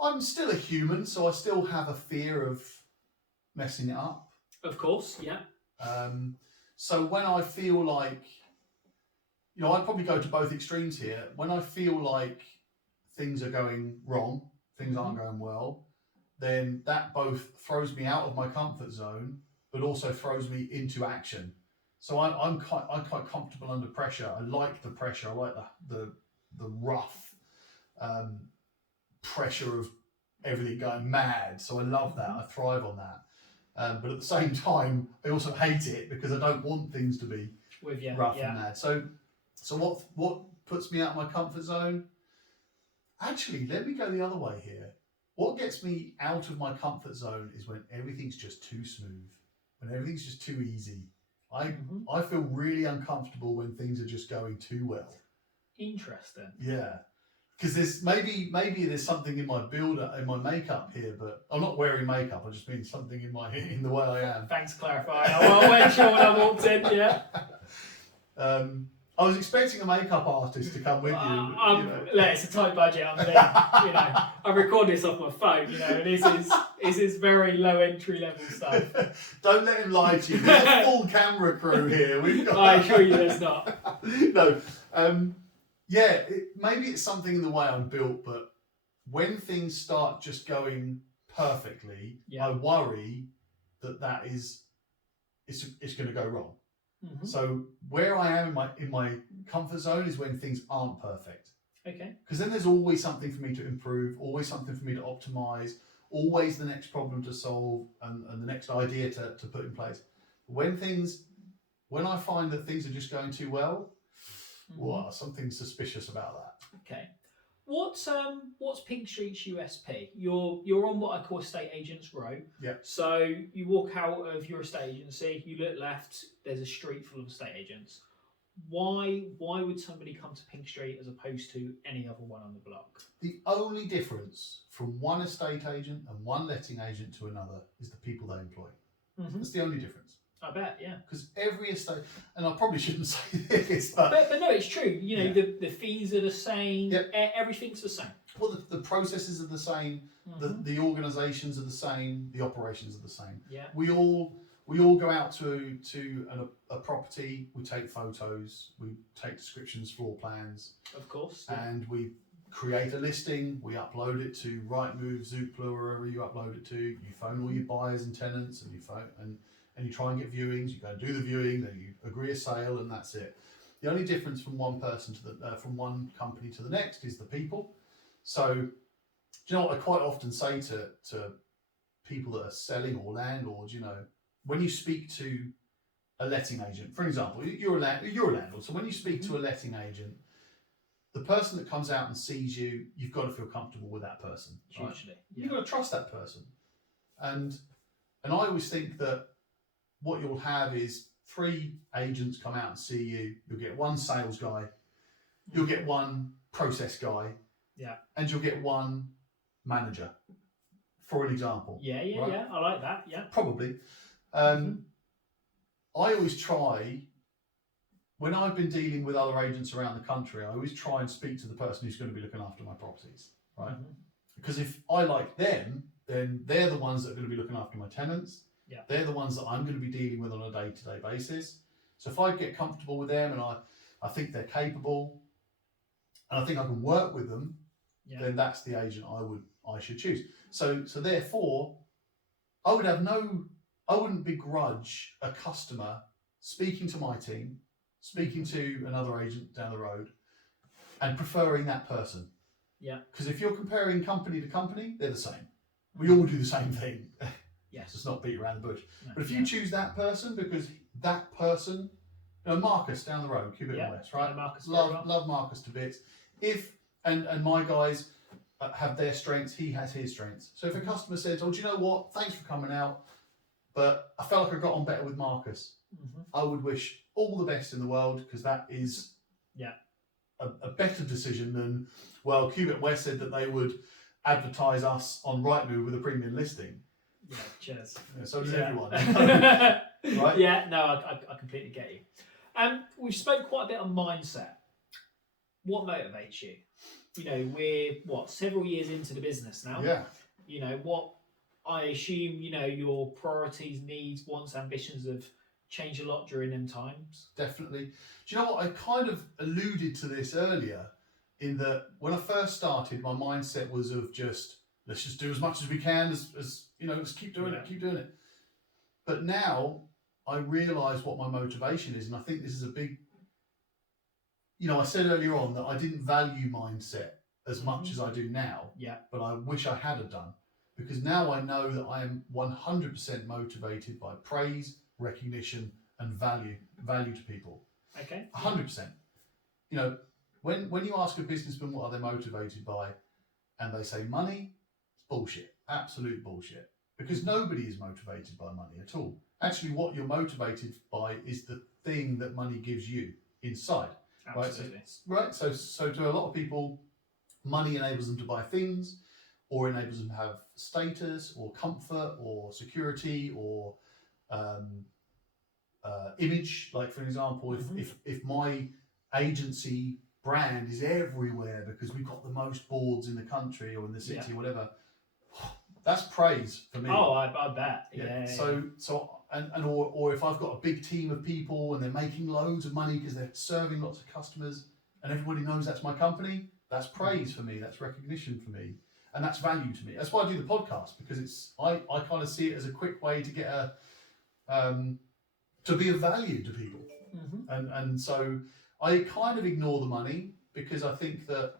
I'm still a human, so I still have a fear of messing it up. Of course, yeah. So when I feel like, I'd probably go to both extremes here. When I feel like things are going wrong, things aren't going well, then that both throws me out of my comfort zone, but also throws me into action. So I'm quite comfortable under pressure. I like the pressure. I like the rough pressure of everything going mad. So I love that. I thrive on that. But at the same time, I also hate it because I don't want things to be rough and mad. So what puts me out of my comfort zone? Actually, let me go the other way here. What gets me out of my comfort zone is when everything's just too smooth, when everything's just too easy. I feel really uncomfortable when things are just going too well. Interesting. Yeah. Because there's maybe there's something in my in my makeup here, but I'm not wearing makeup. I just mean something in the way I am. Thanks for clarifying. I wasn't sure when I walked in. Yeah. I was expecting a makeup artist to come with you. It's a tight budget. I record this off my phone. This is very low entry level stuff. Don't let him lie to you. There's a full camera crew here. I assure you, there's not. No. Yeah, maybe it's something in the way I'm built, but when things start just going perfectly, I worry that it's going to go wrong. Mm-hmm. So where I am in my comfort zone is when things aren't perfect. Okay. Because then there's always something for me to improve, always something for me to optimize, always the next problem to solve and the next idea to put in place. When I find that things are just going too well, well, something suspicious about that. Okay. What's Pink Street's USP? You're on what I call Estate Agents Row. Yeah. So you walk out of your estate agency, you look left, there's a street full of estate agents. Why would somebody come to Pink Street as opposed to any other one on the block? The only difference from one estate agent and one letting agent to another is the people they employ. Mm-hmm. That's the only difference. I bet, yeah. Because every estate, and I probably shouldn't say this, but no, it's true. The fees are the same. Yep. Everything's the same. Well, the processes are the same. Mm-hmm. The organisations are the same. The operations are the same. Yeah. We all go out to a property. We take photos. We take descriptions, floor plans. Of course. Yeah. And we create a listing. We upload it to Rightmove, Zoopla, wherever you upload it to. You phone all your buyers and tenants, and you try and get viewings. You go and do the viewing, then you agree a sale, and that's it. The only difference from one person from one company to the next is the people. So, do you know what I quite often say to people that are selling or landlords? When you speak to a letting agent, for example, you're a landlord. So when you speak to a letting agent, the person that comes out and sees you, you've got to feel comfortable with that person. Hugely. Right? Yeah. You've got to trust that person. And I always think that what you'll have is 3 agents come out and see you. You'll get 1 sales guy, you'll get 1 process guy, and you'll get 1 manager, for an example. Yeah, right? Yeah. I like that. Yeah, probably. I always try, when I've been dealing with other agents around the country, I always try and speak to the person who's going to be looking after my properties, right? Mm-hmm. Because if I like them, then they're the ones that are going to be looking after my tenants. Yeah. They're the ones that I'm going to be dealing with on a day-to-day basis. So if I get comfortable with them and I think they're capable and I think I can work with them, then that's the agent I should choose. So therefore, I wouldn't begrudge a customer speaking to my team, speaking to another agent down the road, and preferring that person. Yeah. Because if you're comparing company to company, they're the same. We all do the same thing. Yes. Let's not beat around the bush. No, but if you choose that person because that person, Marcus down the road, Cubic West, right? Marcus, love Marcus to bits. And my guys have their strengths, he has his strengths. So if a customer says, "Oh, do you know what? Thanks for coming out, but I felt like I got on better with Marcus," I would wish all the best in the world, because that is a better decision than, well, Cubic West said that they would advertise us on Rightmove with a premium listing. Yeah, cheers. So does everyone. Right? Yeah, no, I completely get you. We've spoke quite a bit on mindset. What motivates you? We're several years into the business now. Yeah. What I assume, your priorities, needs, wants, ambitions have changed a lot during them times. Definitely. Do you know what? I kind of alluded to this earlier, in that when I first started, my mindset was of let's just do as much as we can, as let's keep doing it. But now I realise what my motivation is, and I think this is a big. I said earlier on that I didn't value mindset as much as I do now. Yeah. But I wish I had done, because now I know that I am 100% motivated by praise, recognition, and value to people. Okay. 100%. When you ask a businessman what are they motivated by, and they say money, it's bullshit. Absolute bullshit. Because nobody is motivated by money at all. Actually, what you're motivated by is the thing that money gives you inside. Absolutely. Right. So to a lot of people, money enables them to buy things, or enables them to have status, or comfort, or security, or image. Like for example, if my agency brand is everywhere because we've got the most boards in the country or in the city, or whatever, that's praise for me. Oh, I bet. Yeah. Or if I've got a big team of people and they're making loads of money because they're serving lots of customers and everybody knows that's my company, that's praise for me, that's recognition for me, and that's value to me. That's why I do the podcast, because I kind of see it as a quick way to get to be of value to people. And so I kind of ignore the money, because I think that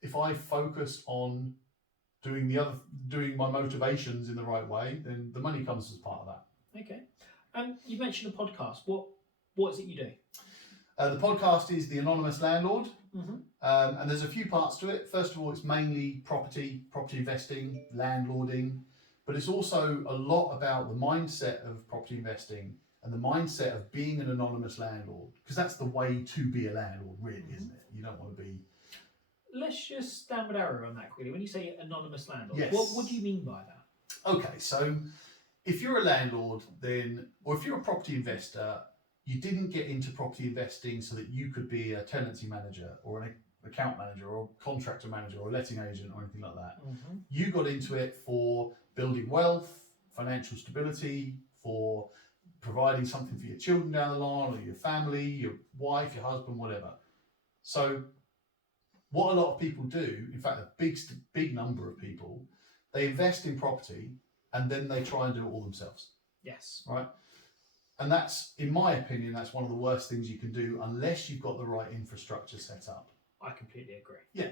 if I focus on doing my motivations in the right way, then the money comes as part of that. Okay. You mentioned a podcast. What is it you do? The podcast is The Anonymous Landlord, and there's a few parts to it. First of all, it's mainly property investing, landlording, but it's also a lot about the mindset of property investing and the mindset of being an anonymous landlord, because that's the way to be a landlord, really, isn't it? You don't want to be... Let's just stand with arrow on that quickly. When you say anonymous landlord, yes. what do you mean by that? Okay, so if you're a landlord, or if you're a property investor, you didn't get into property investing so that you could be a tenancy manager or an account manager or contractor manager or a letting agent or anything like that. You got into it for building wealth, financial stability, for providing something for your children down the line, or your family, your wife, your husband, whatever. So what a lot of people do, in fact, a big number of people, they invest in property and then they try and do it all themselves. Yes. Right? And that's, in my opinion, that's one of the worst things you can do unless you've got the right infrastructure set up. I completely agree. Yeah.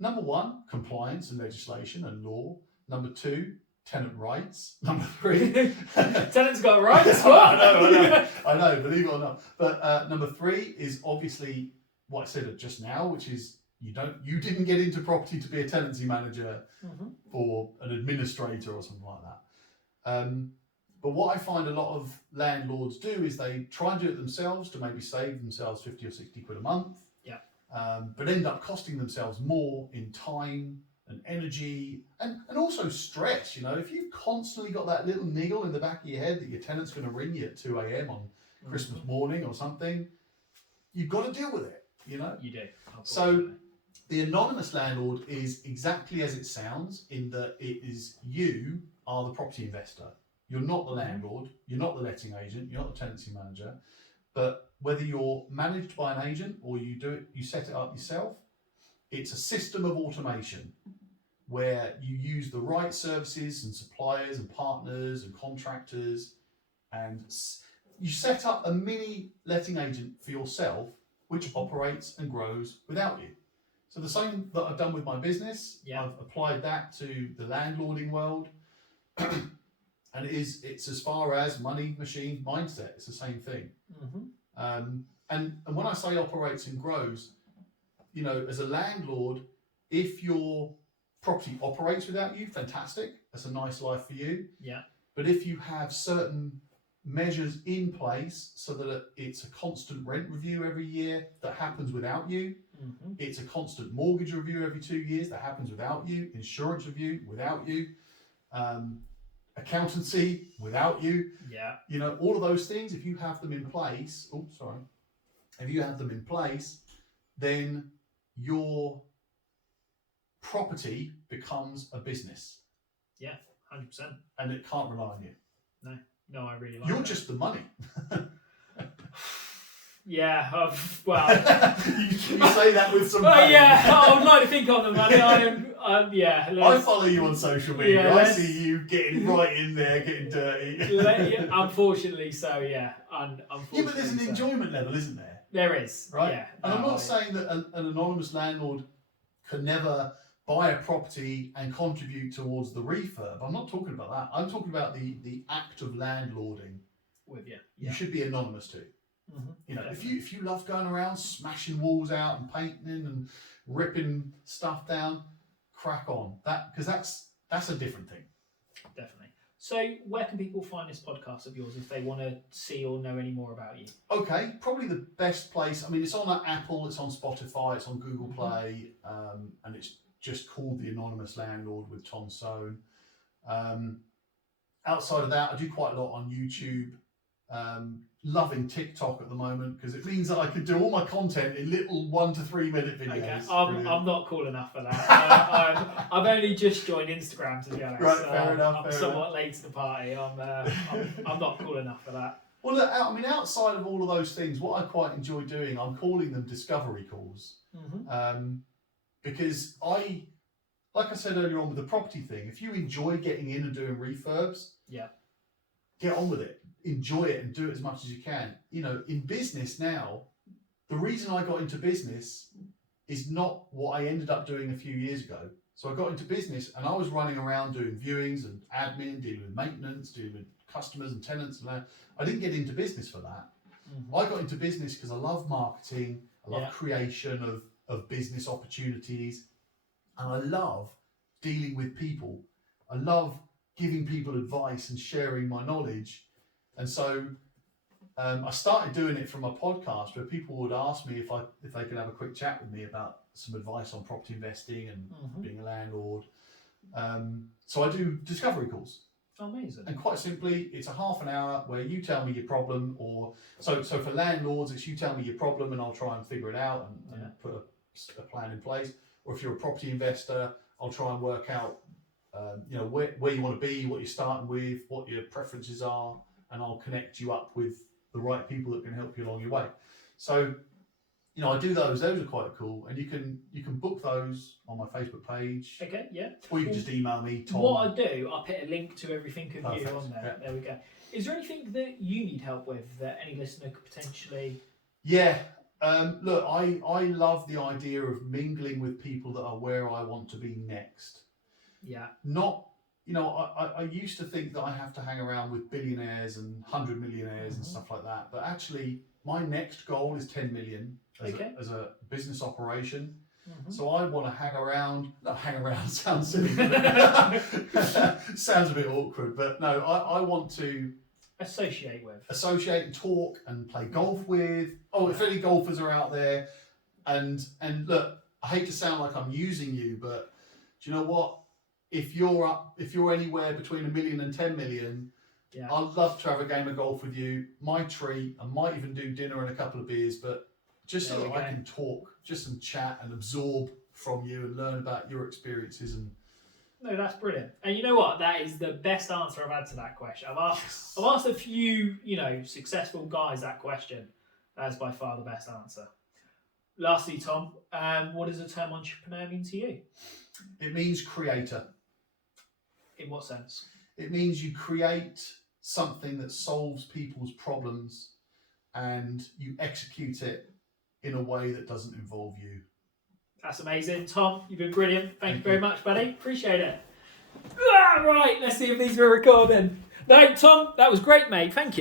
Number one, compliance and legislation and law. Number two, tenant rights. Number three, tenants got rights. I know, believe it or not. But number three is obviously what I said just now, which is you didn't get into property to be a tenancy manager or an administrator or something like that. But what I find a lot of landlords do is they try and do it themselves to maybe save themselves 50 or 60 quid a month. Yeah. But end up costing themselves more in time and energy and also stress. You know, if you've constantly got that little niggle in the back of your head that your tenant's going to ring you at 2 a.m. on Christmas morning or something, you've got to deal with it, you know? You do. So the anonymous landlord is exactly as it sounds, in that you are the property investor. You're not the landlord, you're not the letting agent, you're not the tenancy manager. But whether you're managed by an agent or you set it up yourself, it's a system of automation where you use the right services and suppliers and partners and contractors, and you set up a mini letting agent for yourself which operates and grows without you. So the same that I've done with my business, I've applied that to the landlording world. And it's as far as money, machine, mindset. It's the same thing. And when I say operates and grows, you know, as a landlord, if your property operates without you, fantastic. That's a nice life for you. Yeah. But if you have certain measures in place so that it's a constant rent review every year that happens without you, it's a constant mortgage review every 2 years that happens without you, insurance review without you, accountancy without you. Yeah. You know, all of those things, if you have them in place, then your property becomes a business. Yeah, 100%. And it can't rely on you. No, I really like You're that. just the money. Yeah, well... you say that with some money. Yeah, I would like to think on the money. I follow you on social media. I see you getting right in there, getting dirty. Unfortunately so, yeah. Yeah, but there's an enjoyment level, isn't there? There is, right? Yeah. And I'm not saying that an anonymous landlord can never buy a property and contribute towards the refurb. I'm not talking about that. I'm talking about the act of landlording. With you. You should be anonymous too. You know, if you love going around smashing walls out and painting and ripping stuff down, crack on. Because that's a different thing. Definitely. So where can people find this podcast of yours if they want to see or know any more about you? Okay, probably the best place. I mean, it's on Apple, it's on Spotify, it's on Google Play, and it's just called The Anonymous Landlord with Tom Soane. Outside of that, I do quite a lot on YouTube. Loving TikTok at the moment because it means that I can do all my content in little 1 to 3 minute videos. Okay, I'm not cool enough for that. I've only just joined Instagram, to be honest. Right, fair enough. I'm somewhat late to the party. I'm not cool enough for that. Well, look, I mean, outside of all of those things, what I quite enjoy doing, I'm calling them discovery calls. Because like I said earlier on with the property thing, if you enjoy getting in and doing refurbs, get on with it. Enjoy it and do it as much as you can. You know, in business now, the reason I got into business is not what I ended up doing a few years ago. So I got into business and I was running around doing viewings and admin, dealing with maintenance, dealing with customers and tenants and that. I didn't get into business for that. I got into business because I love marketing, I love creation of business opportunities, and I love dealing with people. I love giving people advice and sharing my knowledge. And so I started doing it from a podcast where people would ask me if they could have a quick chat with me about some advice on property investing and being a landlord. So I do discovery calls. Amazing. And quite simply, it's a half an hour where you tell me your problem, or so for landlords, it's you tell me your problem and I'll try and figure it out and put a plan in place. Or if you're a property investor, I'll try and work out where you want to be, what you're starting with, what your preferences are, and I'll connect you up with the right people that can help you along your way. So, I do those. Those are quite cool, and you can book those on my Facebook page. Okay, yeah. Or you can just email me, Tom. What I do, I'll put a link to everything of you Perfect. on there. Yeah. There we go. Is there anything that you need help with that any listener could potentially? Yeah. Look, I love the idea of mingling with people that are where I want to be next. Yeah. Not, I used to think that I have to hang around with billionaires and 100 millionaires and stuff like that. But actually, my next goal is 10 million as a business operation. So I want to hang around sounds silly. Sounds a bit awkward, but no, I want to associate and talk and play golf with. Oh, if any golfers are out there, and look, I hate to sound like I'm using you, but do you know what? If you're anywhere between 1 million and 10 million, I'd love to have a game of golf with you. My treat. I might even do dinner and a couple of beers, but just so that I can talk, just some chat and absorb from you and learn about your experiences. And no, that's brilliant. And you know what? That is the best answer I've had to that question. I've asked a few, successful guys that question. That is by far the best answer. Lastly, Tom, what does the term entrepreneur mean to you? It means creator. In what sense? It means you create something that solves people's problems and you execute it in a way that doesn't involve you. That's amazing. Tom, you've been brilliant. Thank you very much, buddy. Appreciate it. Right, let's see if these were recording. No, Tom, that was great, mate. Thank you.